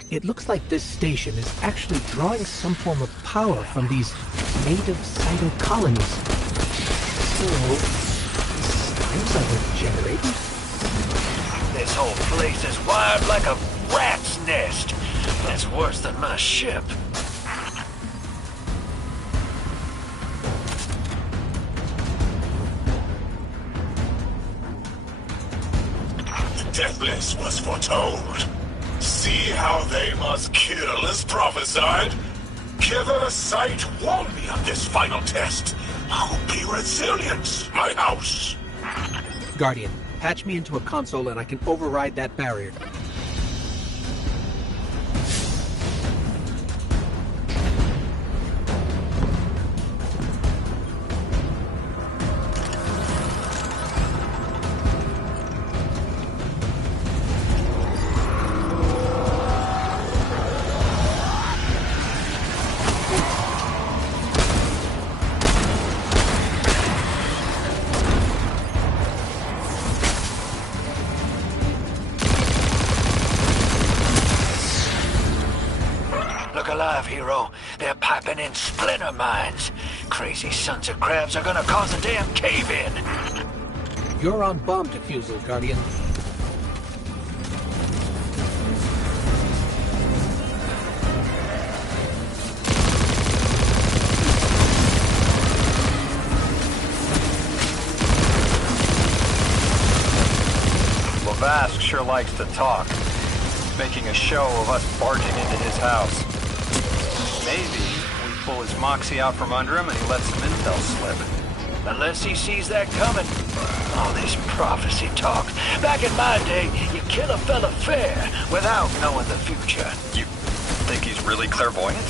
It looks like this station is actually drawing some form of power from these native Cyto colonies. So, seems like a generator? This whole place is wired like a rat's nest. That's worse than my ship. The Deathless was foretold. See how they must kill as prophesied? Kiver Sight warned me of this final test. I'll be resilient, my house. Guardian, patch me into a console and I can override that barrier. Alive, hero. They're piping in splinter mines. Crazy sons of crabs are gonna cause a damn cave-in. You're on bomb defusal, Guardian. Lavask sure likes to talk. Making a show of us barging into his house. Maybe we pull his moxie out from under him and he lets some intel slip. Unless he sees that coming. All this prophecy talk. Back in my day, you kill a fella fair without knowing the future. You think he's really clairvoyant?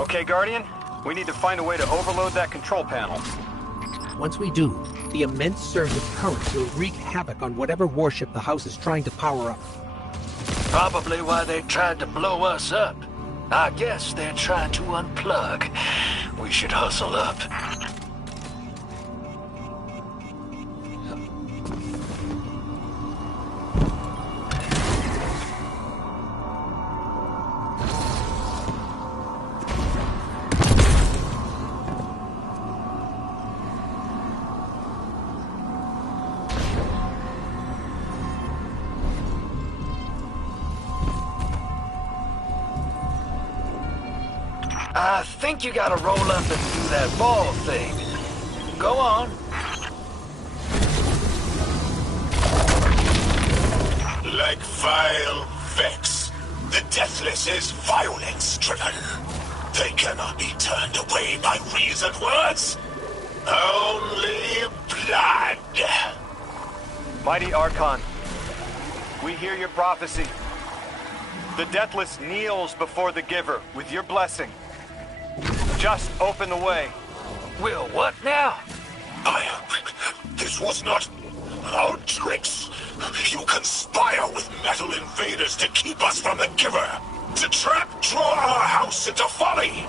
Okay, Guardian. We need to find a way to overload that control panel. Once we do, the immense surge of current will wreak havoc on whatever warship the house is trying to power up. Probably why they tried to blow us up. I guess they're trying to unplug. We should hustle up. I think you gotta roll up and do that ball thing. Go on. Like vile Vex, the Deathless is violence-driven. They cannot be turned away by reasoned words. Only blood. Mighty Archon, we hear your prophecy. The Deathless kneels before the Giver with your blessing. Just open the way. Will what now? This was not our tricks. You conspire with metal invaders to keep us from the Giver. To draw our house into folly.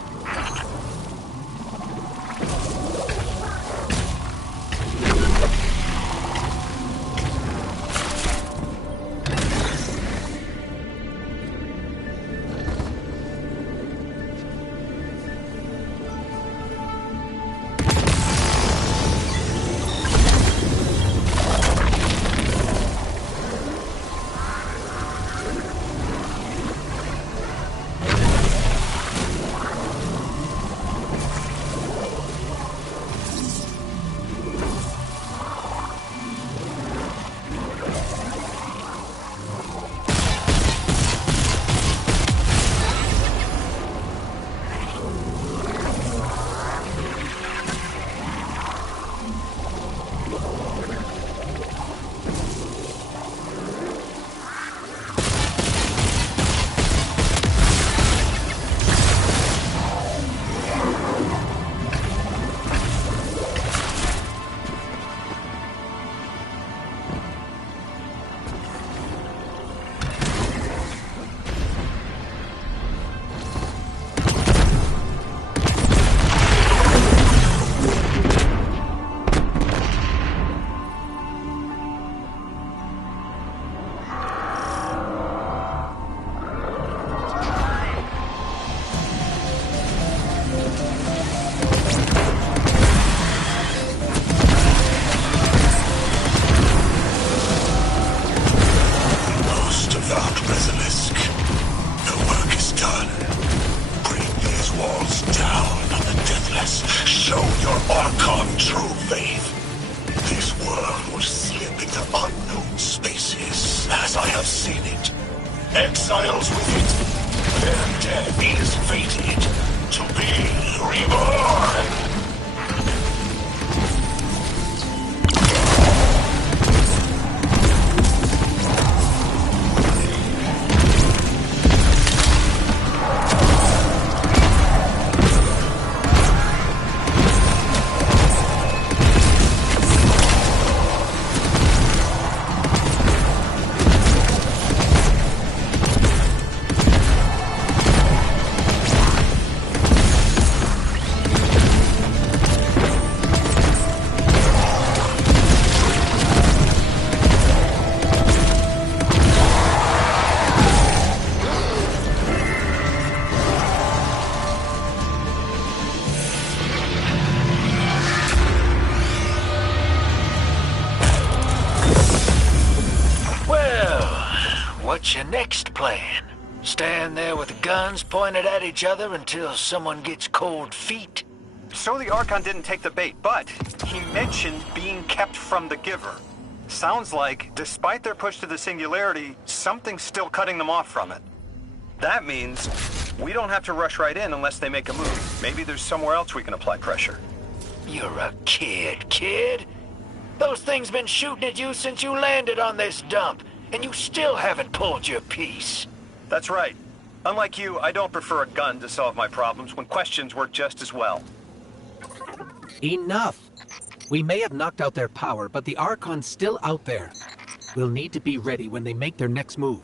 Exiles with it. Their death is fated to be reborn. What's your next plan? Stand there with guns pointed at each other until someone gets cold feet? So the Archon didn't take the bait, but he mentioned being kept from the Giver. Sounds like, despite their push to the Singularity, something's still cutting them off from it. That means we don't have to rush right in unless they make a move. Maybe there's somewhere else we can apply pressure. You're a kid. Those things been shooting at you since you landed on this dump, and you still haven't pulled your piece. That's right. Unlike you, I don't prefer a gun to solve my problems when questions work just as well. Enough! We may have knocked out their power, but the Archon's still out there. We'll need to be ready when they make their next move.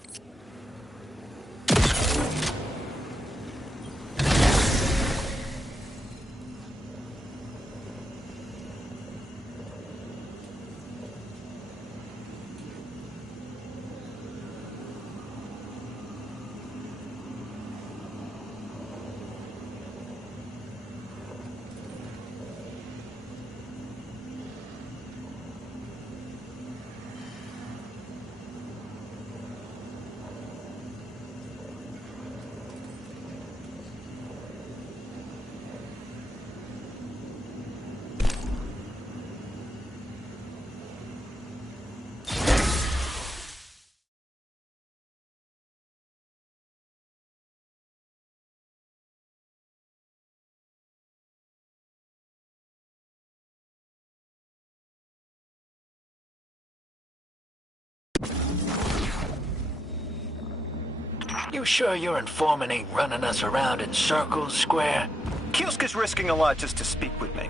You sure your informant ain't running us around in circles, Square? Kiosk is risking a lot just to speak with me.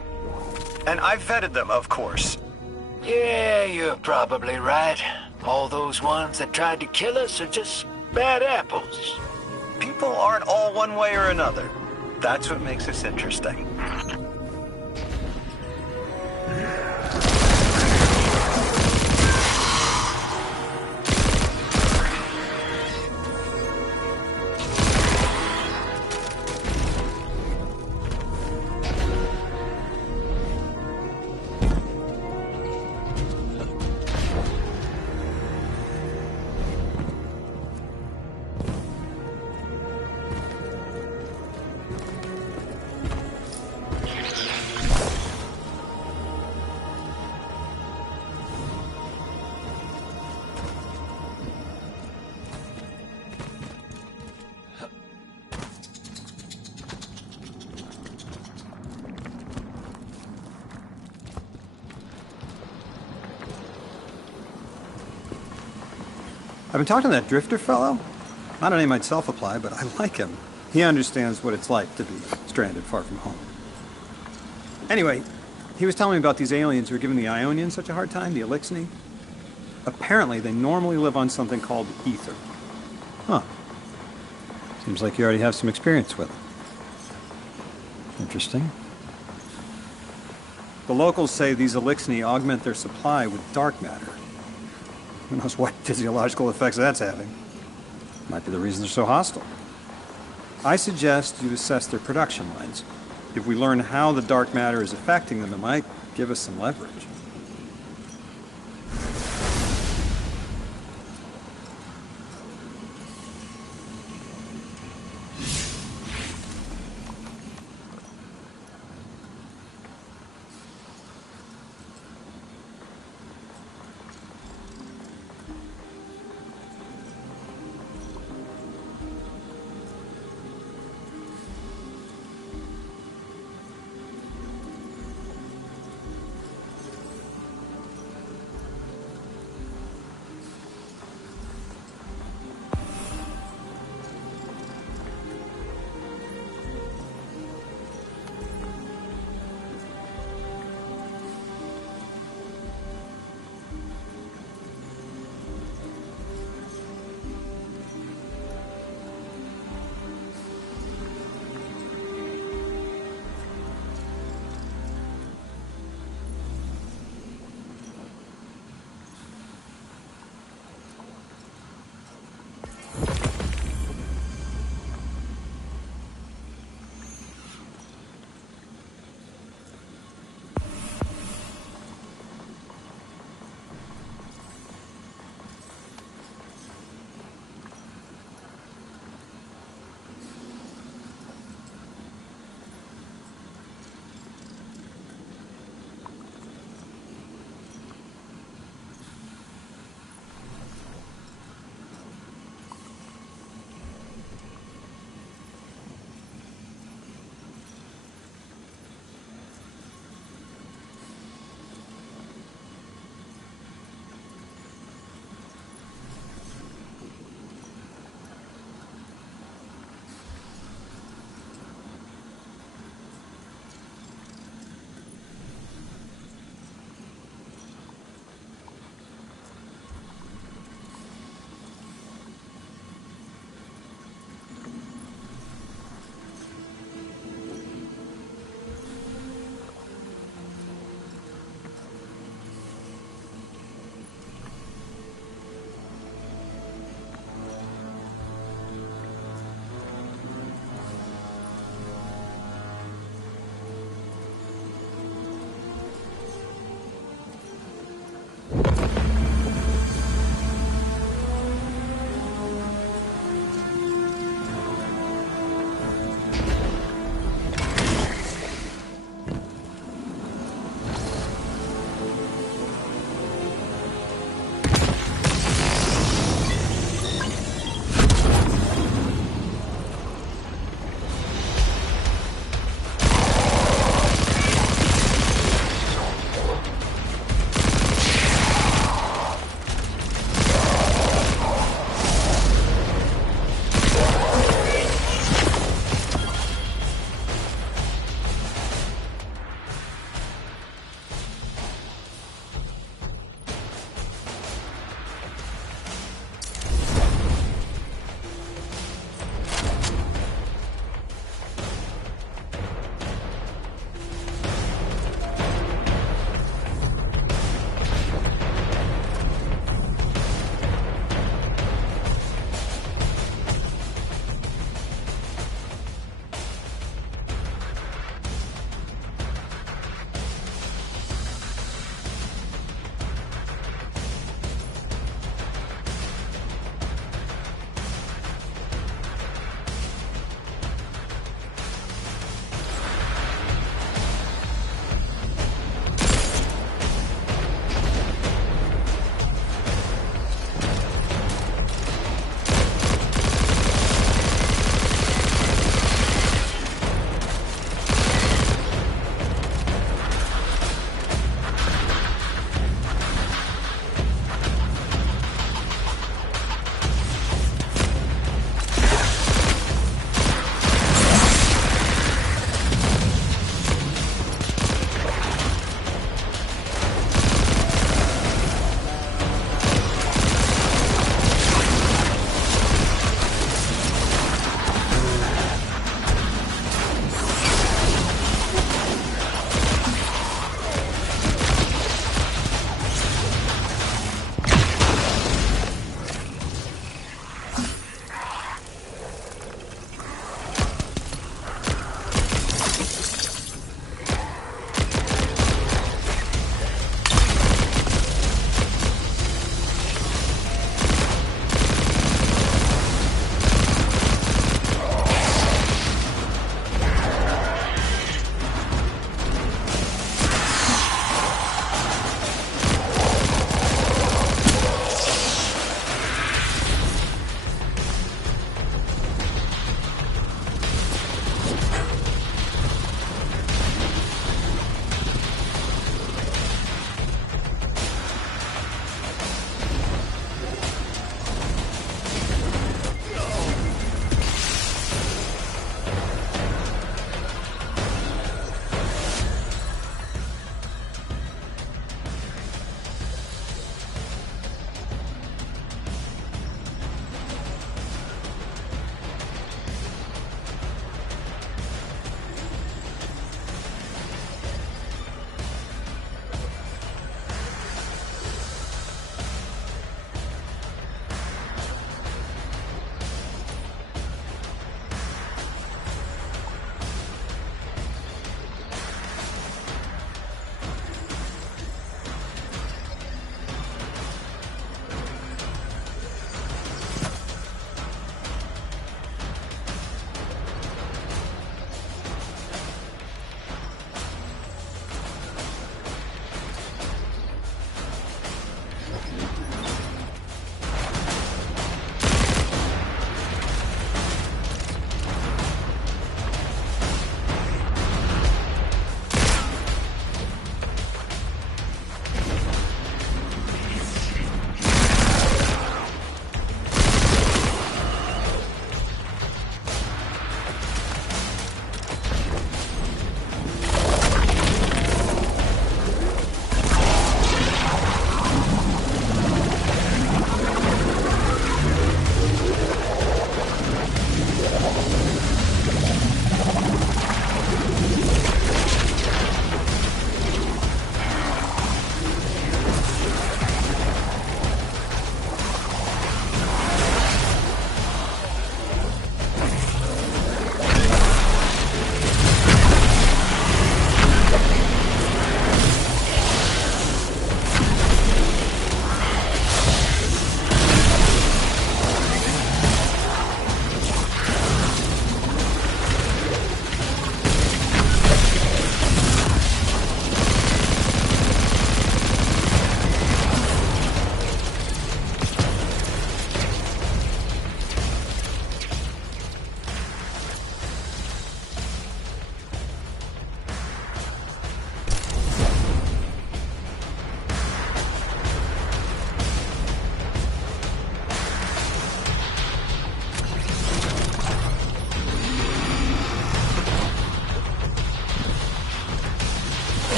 And I've vetted them, of course. Yeah, you're probably right. All those ones that tried to kill us are just bad apples. People aren't all one way or another. That's what makes us interesting. I've been talking to that Drifter fellow. Not a name I'd self-apply, but I like him. He understands what it's like to be stranded far from home. Anyway, he was telling me about these aliens who are giving the Ionians such a hard time, the Elixni. Apparently, they normally live on something called ether. Huh. Seems like you already have some experience with it. Interesting. The locals say these Elixni augment their supply with dark matter. Who knows what physiological effects that's having. Might be the reason they're so hostile. I suggest you assess their production lines. If we learn how the dark matter is affecting them, it might give us some leverage.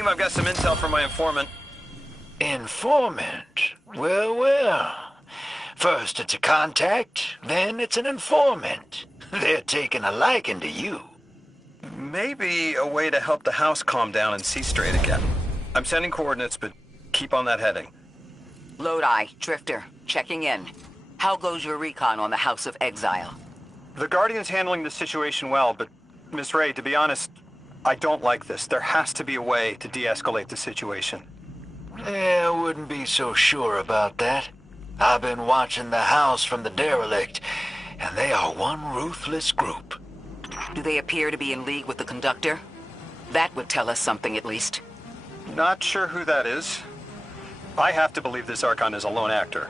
Team, I've got some intel from my informant. Informant? Well, well. First it's a contact, then it's an informant. They're taking a liking to you. Maybe a way to help the house calm down and see straight again. I'm sending coordinates, but keep on that heading. Lodi, Drifter, checking in. How goes your recon on the House of Exile? The Guardian's handling the situation well, but Miss Ray, to be honest, I don't like this. There has to be a way to de-escalate the situation. I wouldn't be so sure about that. I've been watching the house from the derelict, and they are one ruthless group. Do they appear to be in league with the Conductor? That would tell us something, at least. Not sure who that is. I have to believe this Archon is a lone actor.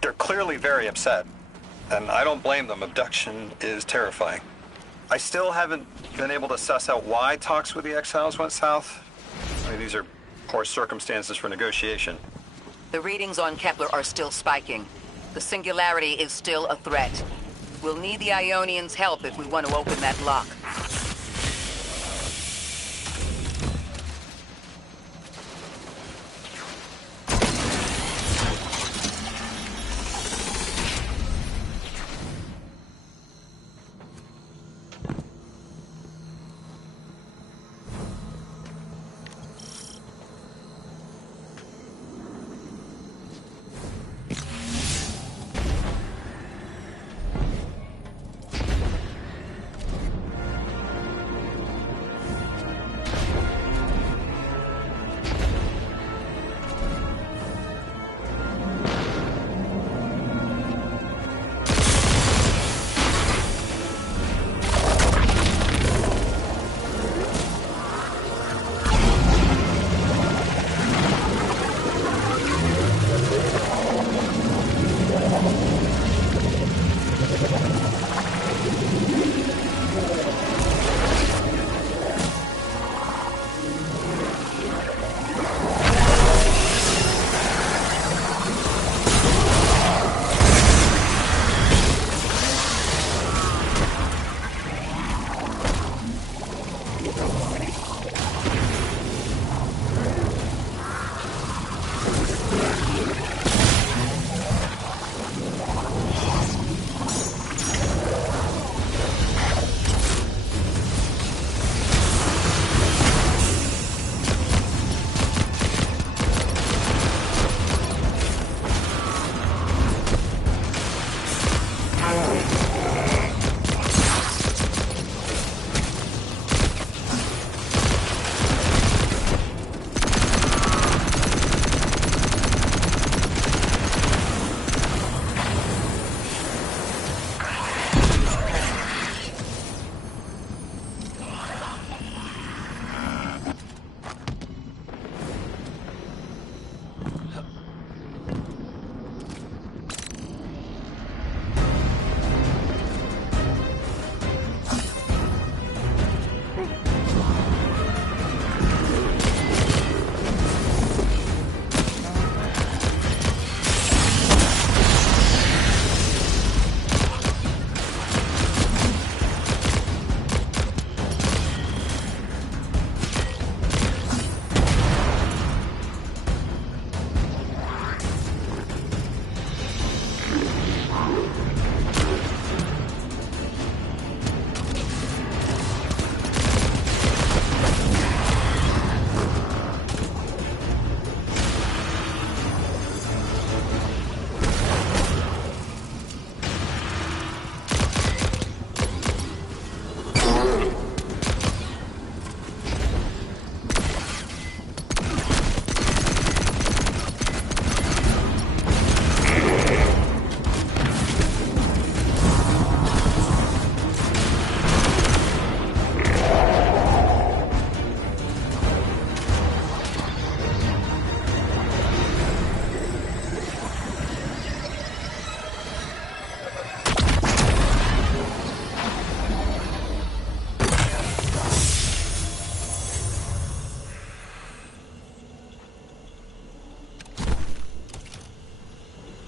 They're clearly very upset, and I don't blame them. Abduction is terrifying. I still haven't been able to suss out why talks with the Exiles went south. I mean, these are poor circumstances for negotiation. The readings on Kepler are still spiking. The Singularity is still a threat. We'll need the Ionians' help if we want to open that lock.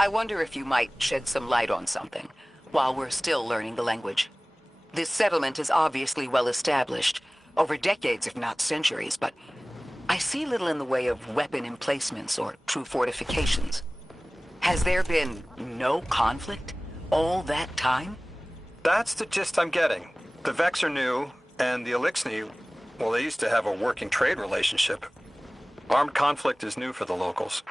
I wonder if you might shed some light on something, while we're still learning the language. This settlement is obviously well established, over decades if not centuries, but I see little in the way of weapon emplacements or true fortifications. Has there been no conflict all that time? That's the gist I'm getting. The Vex are new, and the Eliksni, well, they used to have a working trade relationship. Armed conflict is new for the locals.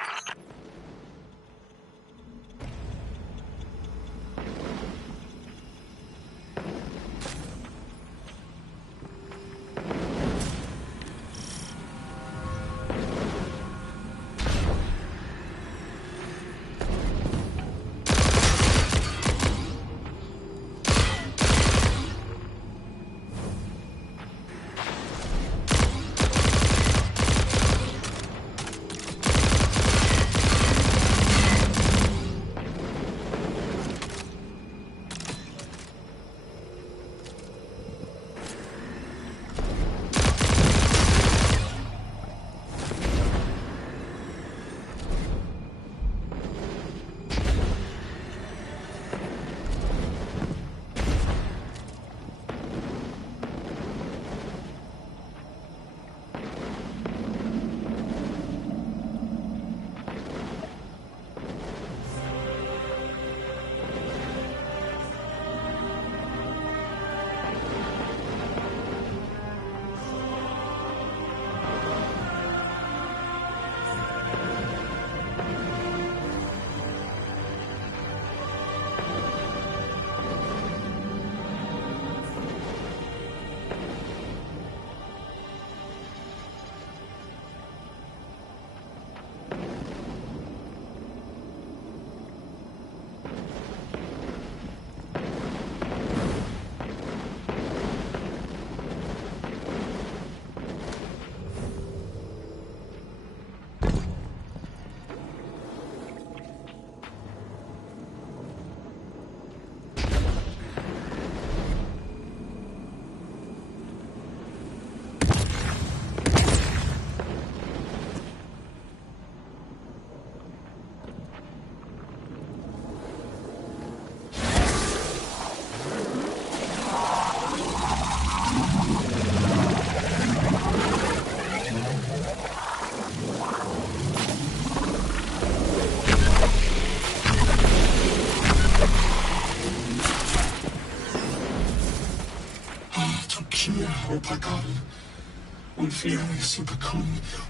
Unfair Superkun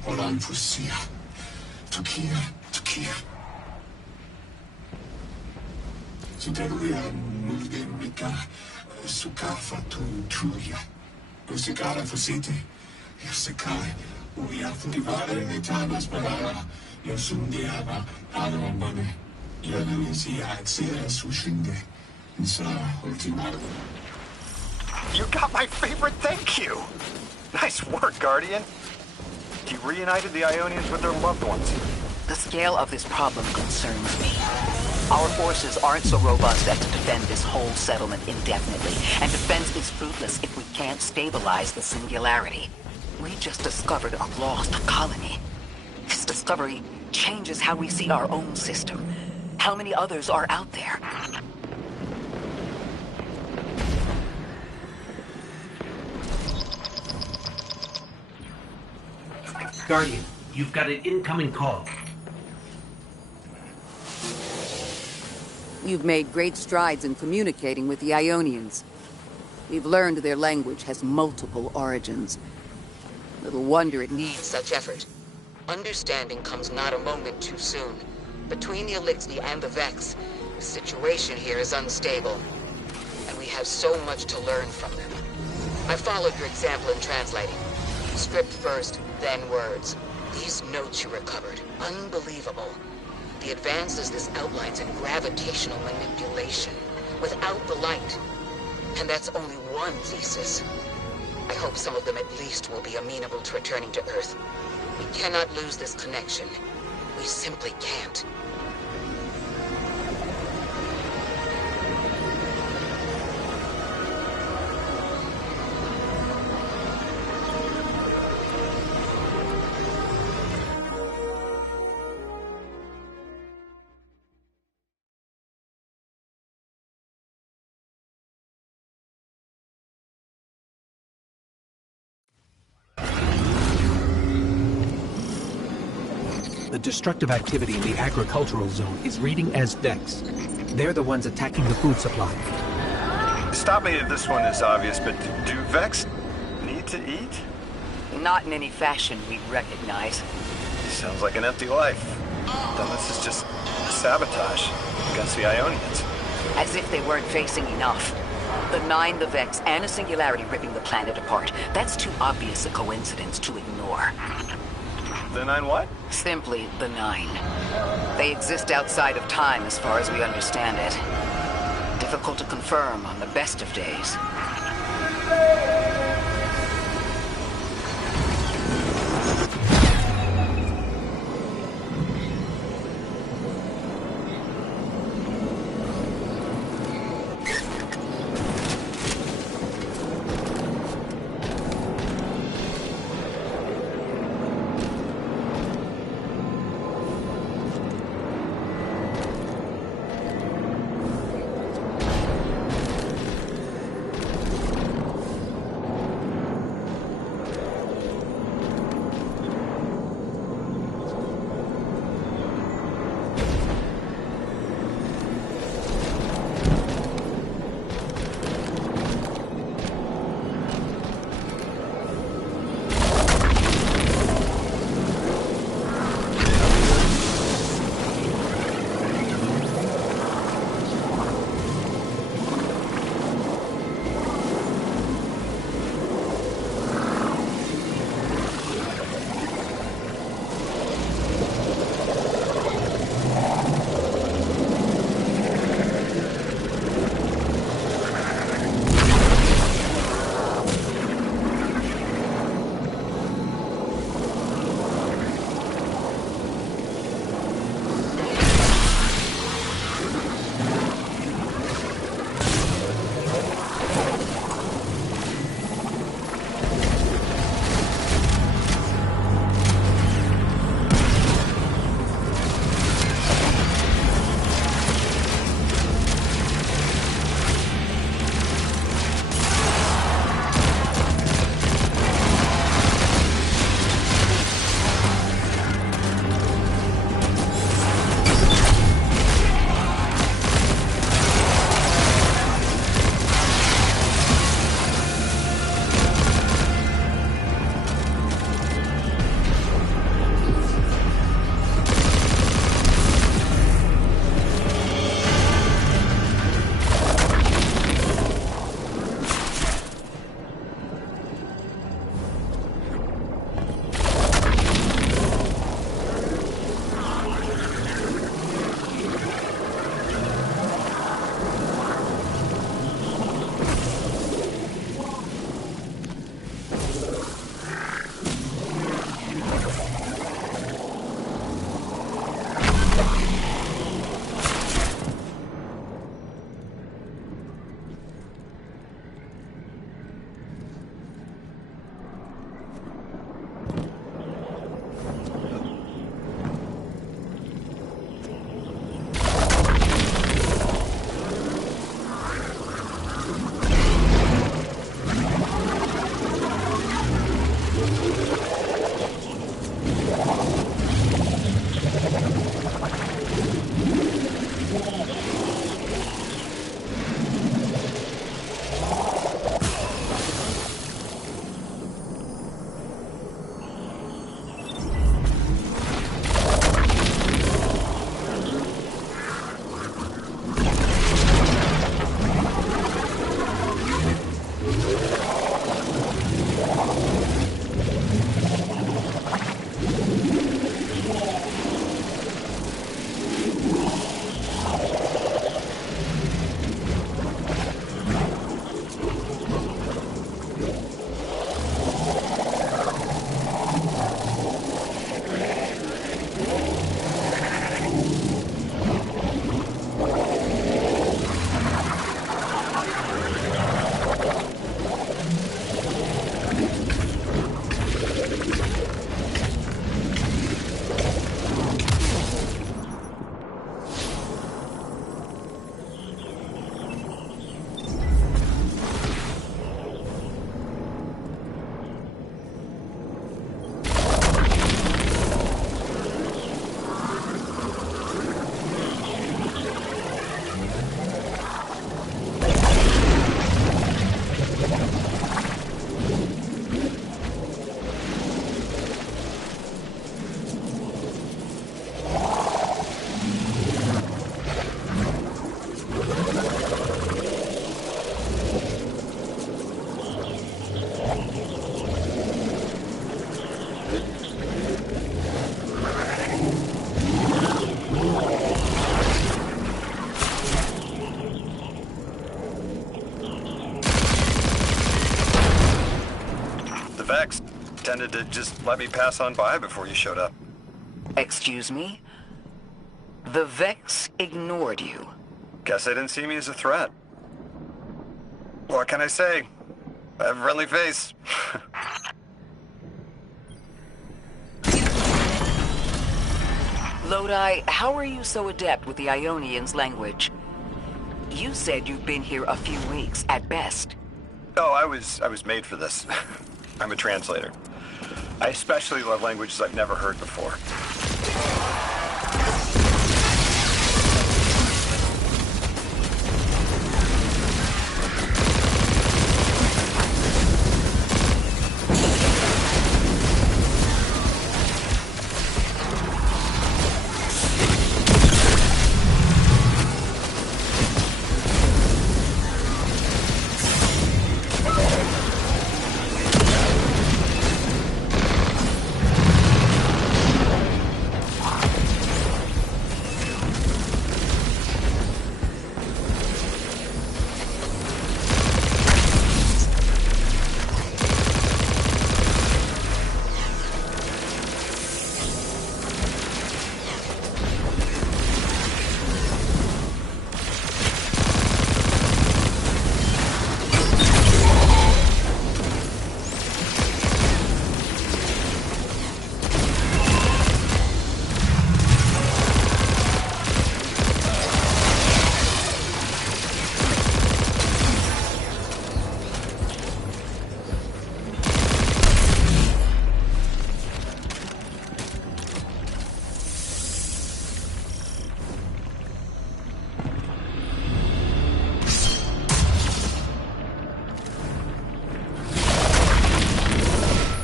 Olan Fusia. Tukia. Suderuya Mulgemika Sukafa Tuya. Usikara Fusite. Yasakai. Uya Fudivare Nitanas Balara. Yosundiaba Alamone. Yaluisia Xera Sushinde. Insara Ultimata. You got my favorite thank you! Nice work, Guardian. You reunited the Ionians with their loved ones. The scale of this problem concerns me. Our forces aren't so robust as to defend this whole settlement indefinitely, and defense is fruitless if we can't stabilize the Singularity. We just discovered a lost colony. This discovery changes how we see our own system. How many others are out there? Guardian, you've got an incoming call. You've made great strides in communicating with the Ionians. We've learned their language has multiple origins. Little wonder it needs such effort. Understanding comes not a moment too soon. Between the Elixir and the Vex, the situation here is unstable. And we have so much to learn from them. I followed your example in translating. Script first, then words. These notes you recovered, unbelievable. The advances this outlines in gravitational manipulation, without the light. And that's only one thesis. I hope some of them at least will be amenable to returning to Earth. We cannot lose this connection. We simply can't. The destructive activity in the agricultural zone is reading as Vex. They're the ones attacking the food supply. Stop me if this one is obvious, but do Vex need to eat? Not in any fashion we'd recognize. Sounds like an empty life. Then this is just sabotage against the Ionians. As if they weren't facing enough. The Nine, the Vex, and a singularity ripping the planet apart. That's too obvious a coincidence to ignore. The Nine what? Simply the Nine. They exist outside of time as far as we understand it. Difficult to confirm on the best of days. Vex tended to just let me pass on by before you showed up. Excuse me? The Vex ignored you. Guess they didn't see me as a threat. What can I say? I have a friendly face. Lodi, how are you so adept with the Ionian's language? You said you've been here a few weeks, at best. Oh, I was made for this. I'm a translator. I especially love languages I've never heard before.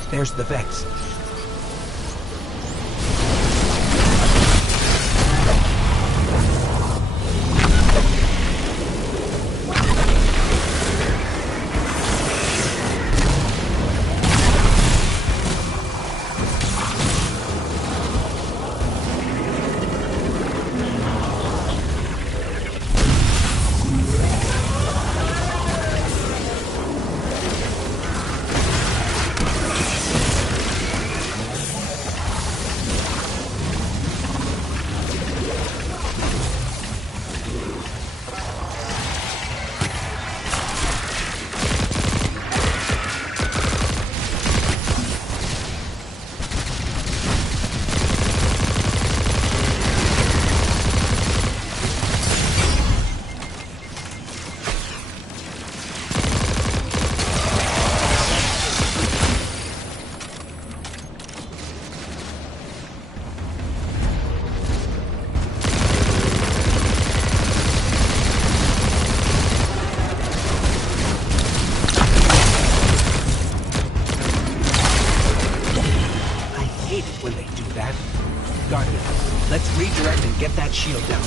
There's the Vex. Guardian, let's redirect and get that shield down.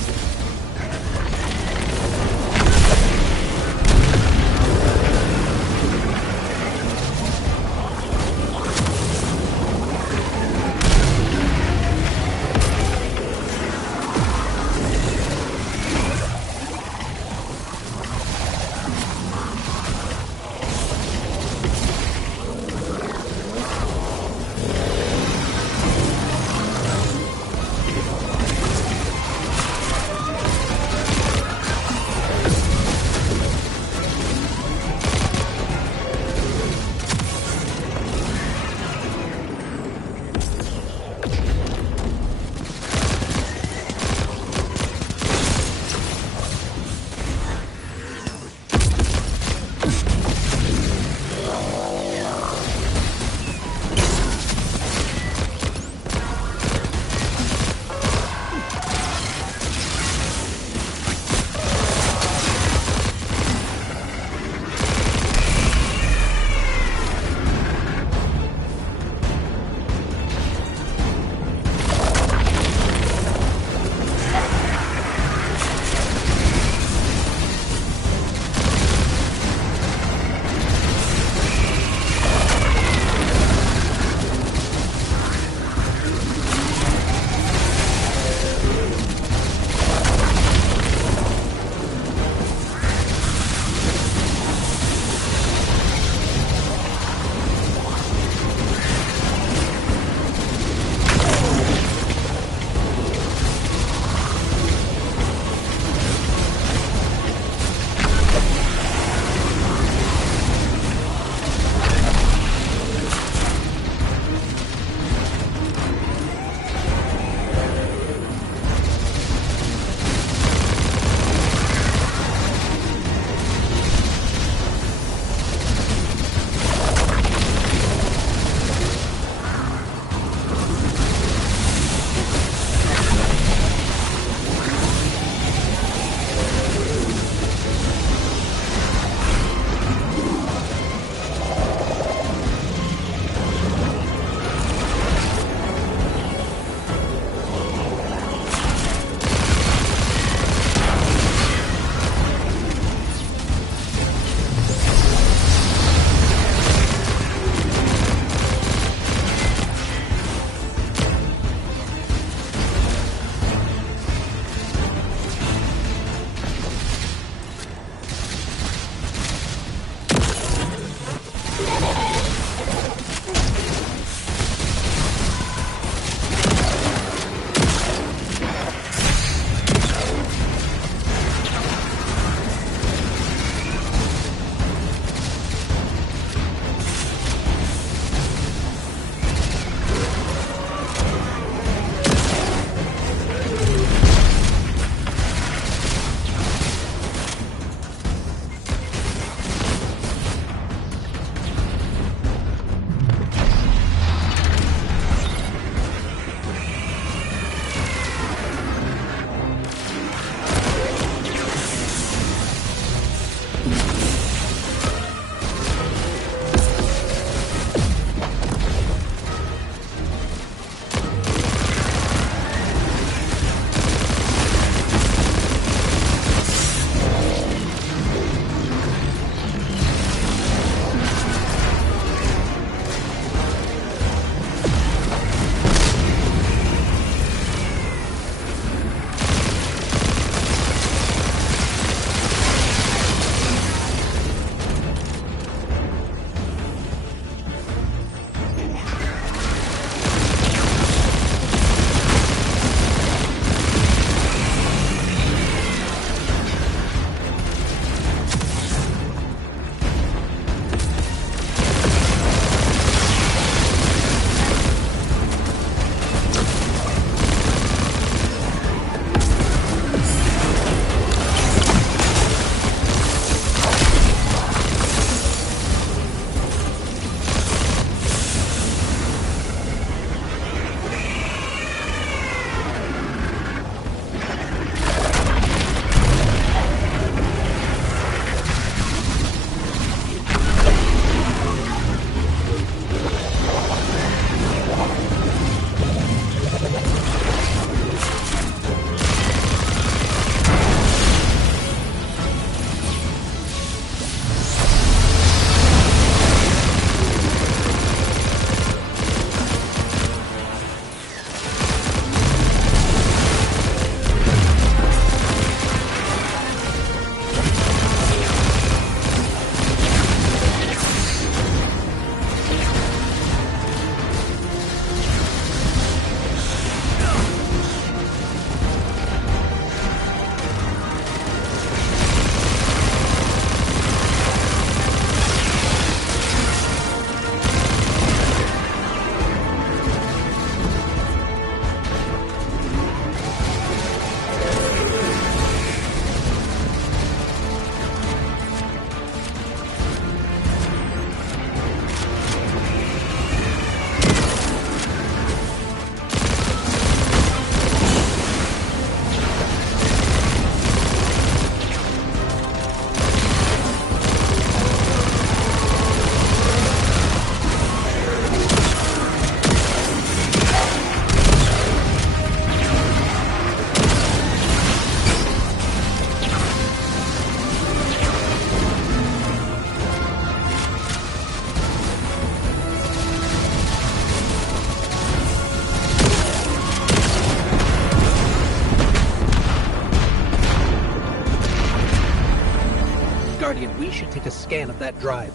Guardian, we should take a scan of that drive.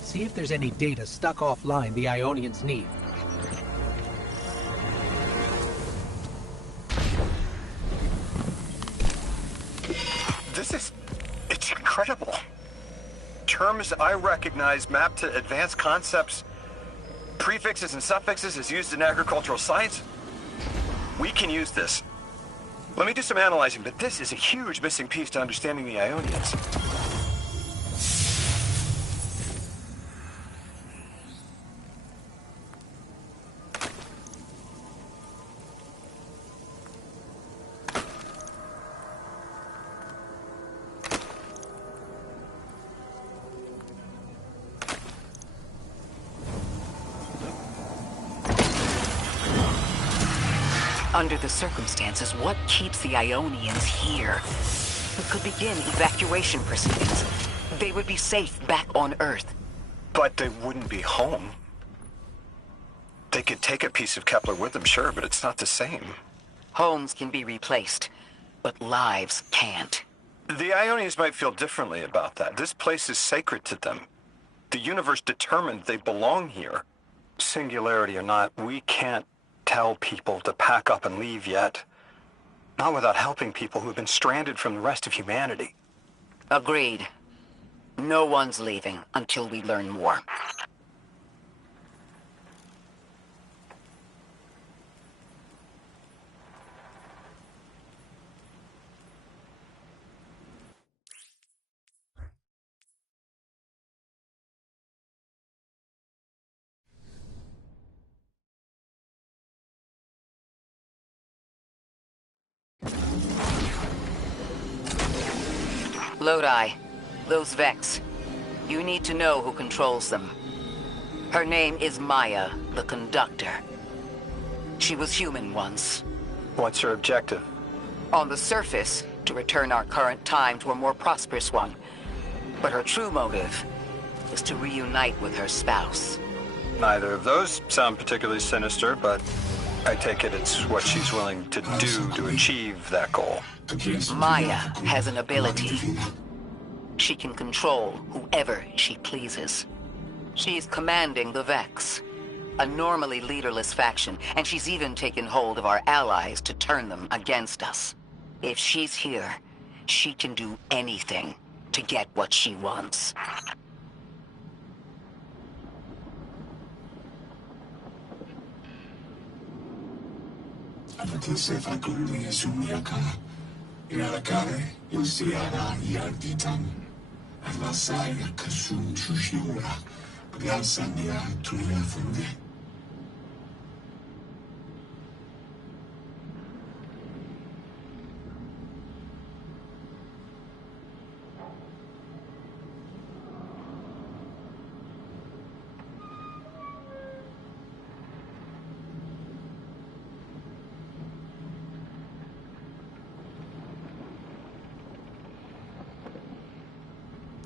See if there's any data stuck offline the Ionians need. It's incredible. Terms I recognize mapped to advanced concepts, prefixes and suffixes as used in agricultural science. We can use this. Let me do some analyzing, but this is a huge missing piece to understanding the Ionians. Under the circumstances, what keeps the Ionians here? We could begin evacuation proceedings. They would be safe back on Earth. But they wouldn't be home. They could take a piece of Kepler with them, sure, but it's not the same. Homes can be replaced, but lives can't. The Ionians might feel differently about that. This place is sacred to them. The universe determined they belong here. Singularity or not, we can't tell people to pack up and leave yet. Not without helping people who have been stranded from the rest of humanity. Agreed. No one's leaving until we learn more. Lodi, Those Vex. You need to know who controls them. Her name is Maya, the Conductor. She was human once. What's her objective? On the surface, to return our current time to a more prosperous one. But her true motive is to reunite with her spouse. Neither of those sound particularly sinister, but I take it it's what she's willing to do to achieve that goal. Maya has an ability. She can control whoever she pleases. She's commanding the Vex, a normally leaderless faction, and she's even taken hold of our allies to turn them against us. If she's here, she can do anything to get what she wants.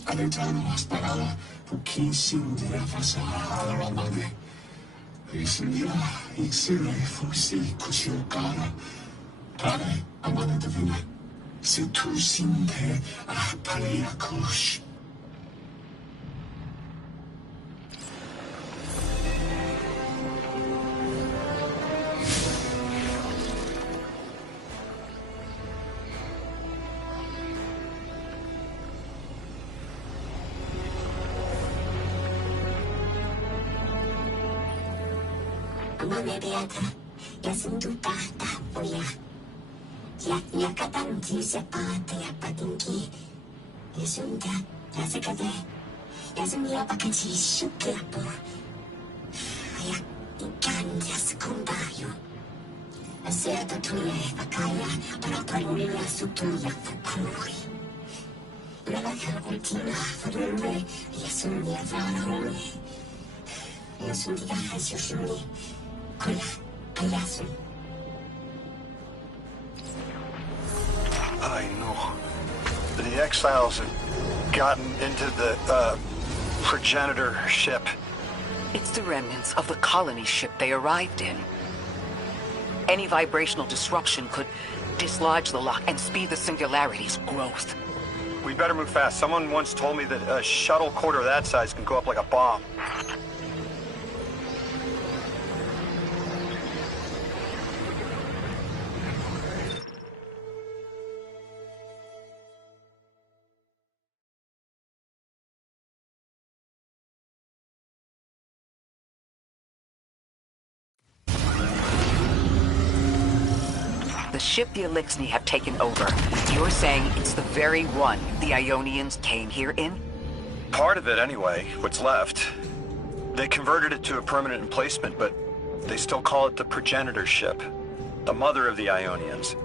Alentano sparava pochissimo di affasciare alla madre. Risoleva Xera e forse così cara. Pare amane divine. Se tu sinte a palea kosh. Amane beata, yasunduta tapoya. Yakatanti sepate yapatinki. Yasunda, yasekade. Yasumia pakachi shukiapo. Aya, ikan yasekundayo. Acerta tule bakaya, para parulia sutuya fukuri. Relaka ultima, fadurwe, yasumia varahuli. Yasundia hasushuni. I know. The exiles have gotten into the progenitor ship. It's the remnants of the colony ship they arrived in. Any vibrational disruption could dislodge the lock and speed the Singularity's growth. We better move fast. Someone once told me that a shuttle quarter that size can go up like a bomb. The ship the Elixni have taken over. You're saying it's the very one the Ionians came here in? Part of it, anyway. What's left. They converted it to a permanent emplacement, but they still call it the progenitor ship. The mother of the Ionians.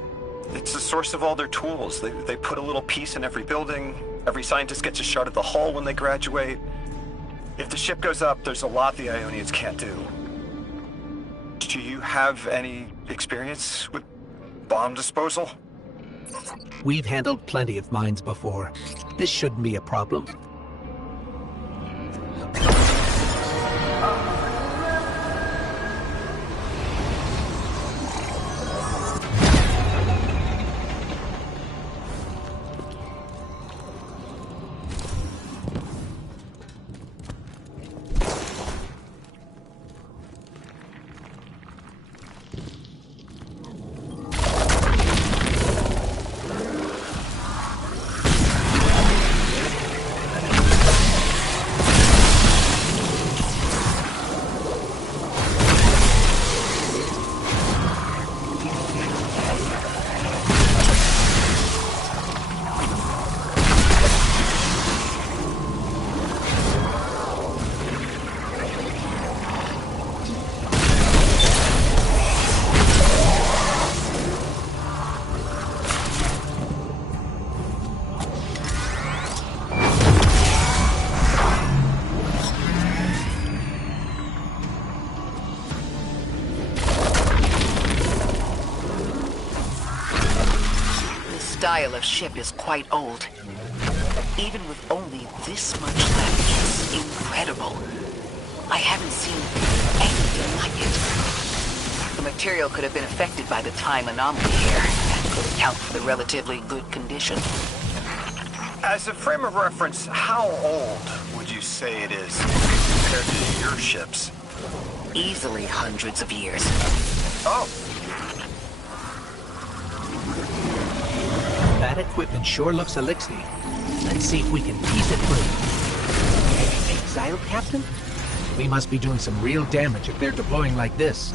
It's the source of all their tools. They put a little piece in every building. Every scientist gets a shot at the hull when they graduate. If the ship goes up, there's a lot the Ionians can't do. Do you have any experience with bomb disposal? We've handled plenty of mines before. This shouldn't be a problem. Hyalef ship is quite old. Even with only this much left, it's incredible. I haven't seen anything like it. The material could have been affected by the time anomaly here. That could account for the relatively good condition. As a frame of reference, how old would you say it is compared to your ships? Easily hundreds of years. Oh. That equipment sure looks Elixir. Let's see if we can piece it through. Exile, Captain? We must be doing some real damage if they're deploying like this.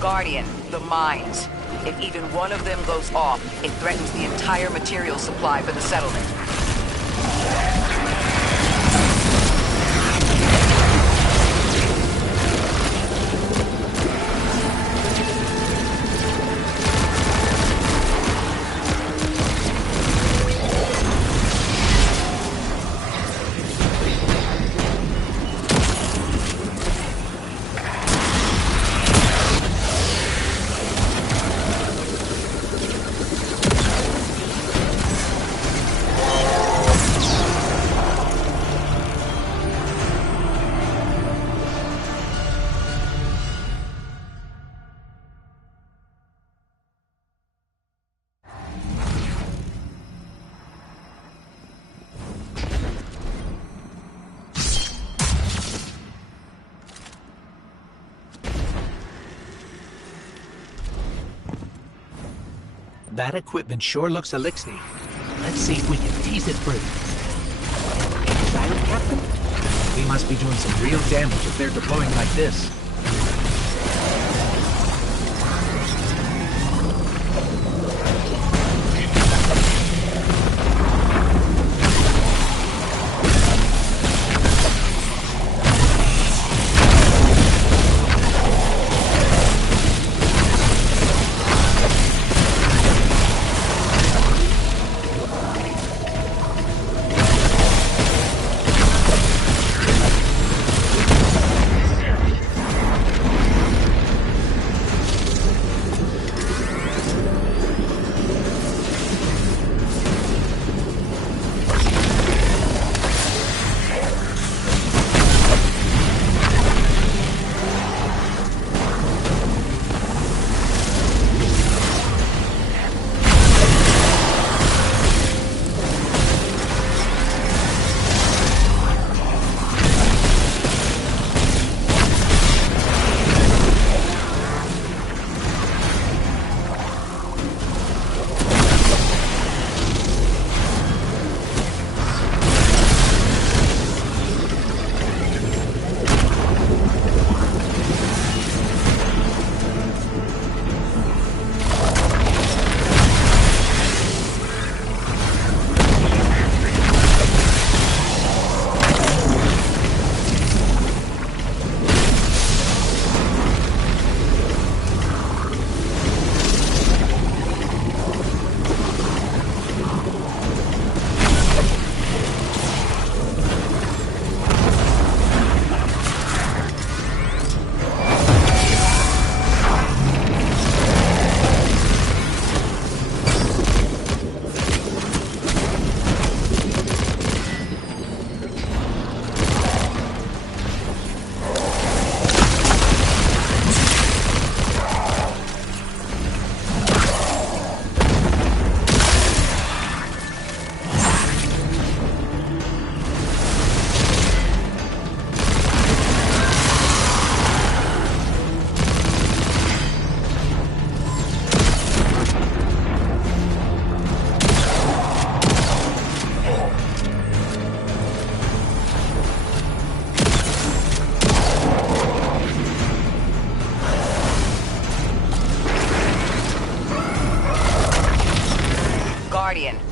Guardian, the mines. If even one of them goes off, it threatens the entire material supply for the settlement. That equipment sure looks Elixir. Let's see if we can tease it through. Exile, Captain? We must be doing some real damage if they're deploying like this.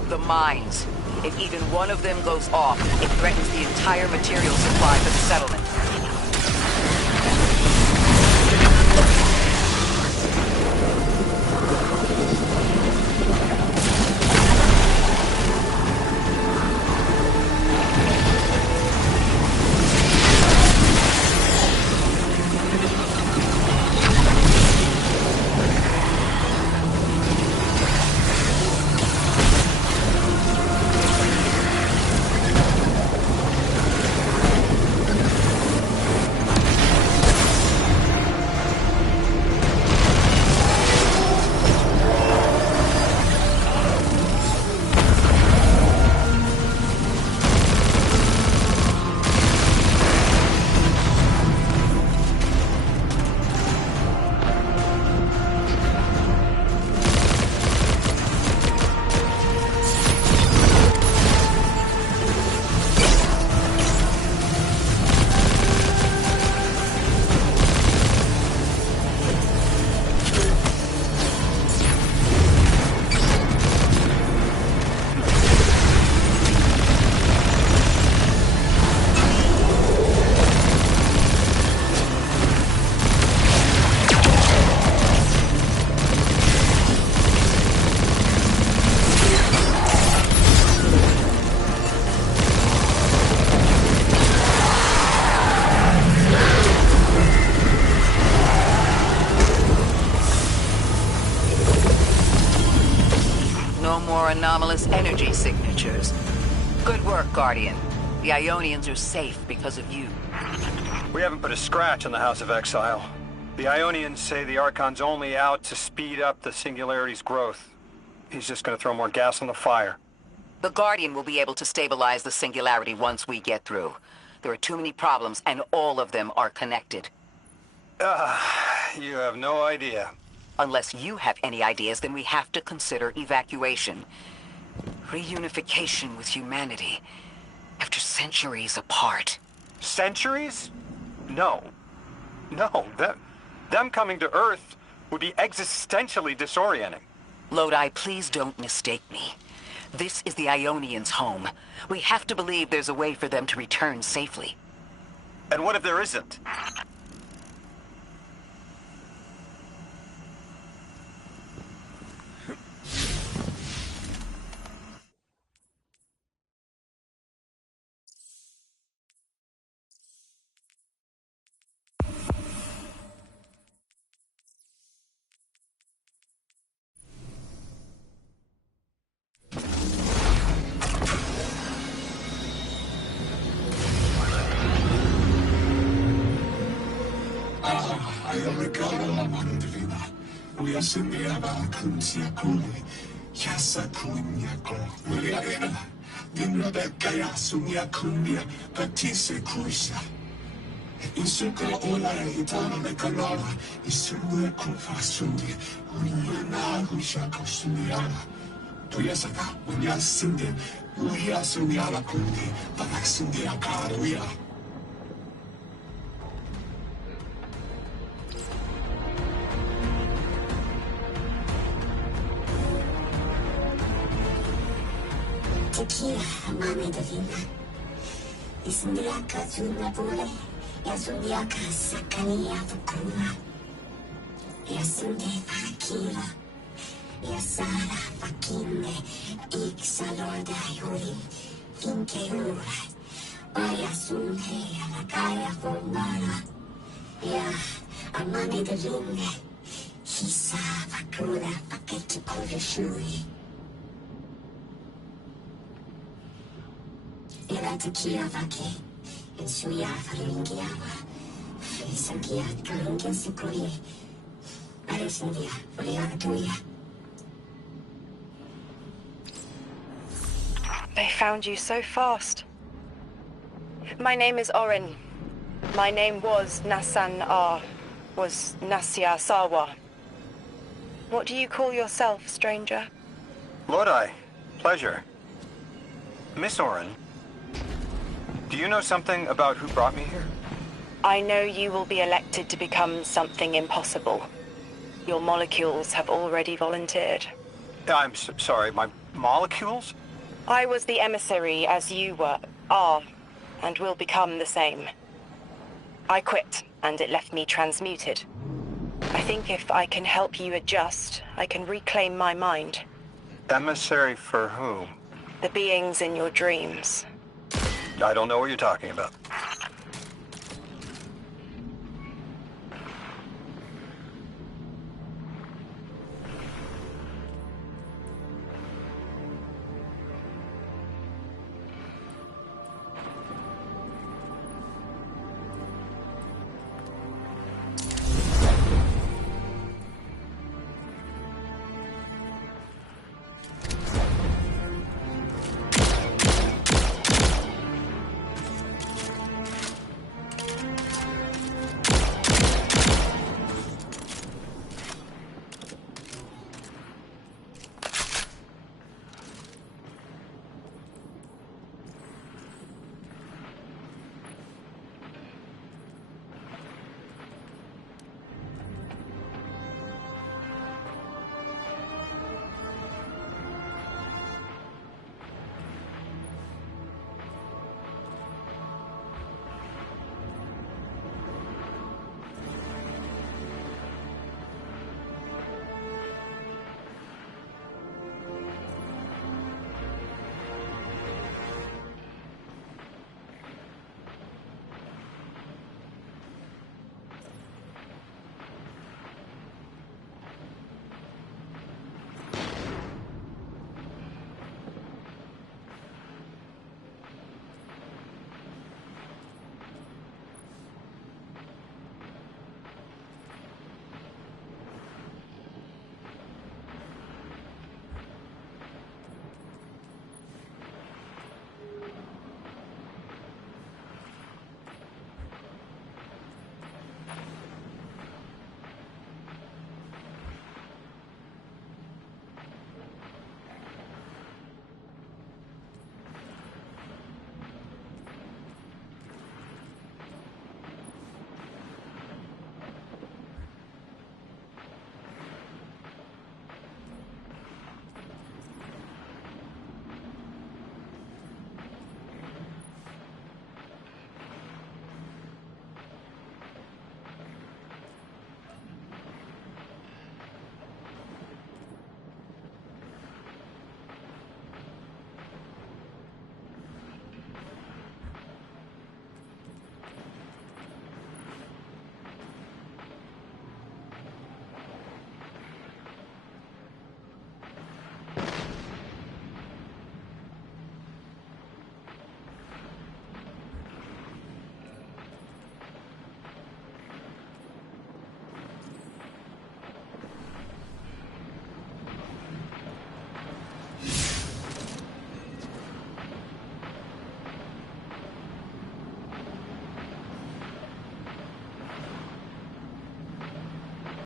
The mines. If even one of them goes off, it threatens the entire material supply for the settlement. Anomalous energy signatures. Good work, Guardian. The Ionians are safe because of you. We haven't put a scratch on the House of Exile. The Ionians say the Archon's only out to speed up the Singularity's growth. He's just gonna throw more gas on the fire. The Guardian will be able to stabilize the Singularity once we get through. There are too many problems, and all of them are connected. You have no idea. Unless you have any ideas, then we have to consider evacuation. Reunification with humanity. After centuries apart. Centuries? No. No, them coming to Earth would be existentially disorienting. Lodi, please don't mistake me. This is the Ionians' home. We have to believe there's a way for them to return safely. And what if there isn't? Tequila, mami divina. Isniaka zuna bule, yazuniaka sakania vukula. Yasunde akila, yasara pakinde, iksalorda yuri, inkeura. Oyasunde alakaya formana. Ya, amami divina. Hisa vakula paketi kovishuri. Era tequila vake, in suya faringiava, frisangia kalungia sikuri, arisindia, friagatuia. They found you so fast. My name is Orin. My name was Nassan R. Was Nasya Sawa. What do you call yourself, stranger? Lodi, pleasure. Miss Orin, do you know something about who brought me here? I know you will be elected to become something impossible. Your molecules have already volunteered. I'm sorry, my molecules? I was the emissary as you are, and will become the same. I quit, and it left me transmuted. I think if I can help you adjust, I can reclaim my mind. Emissary for whom? The beings in your dreams. I don't know what you're talking about.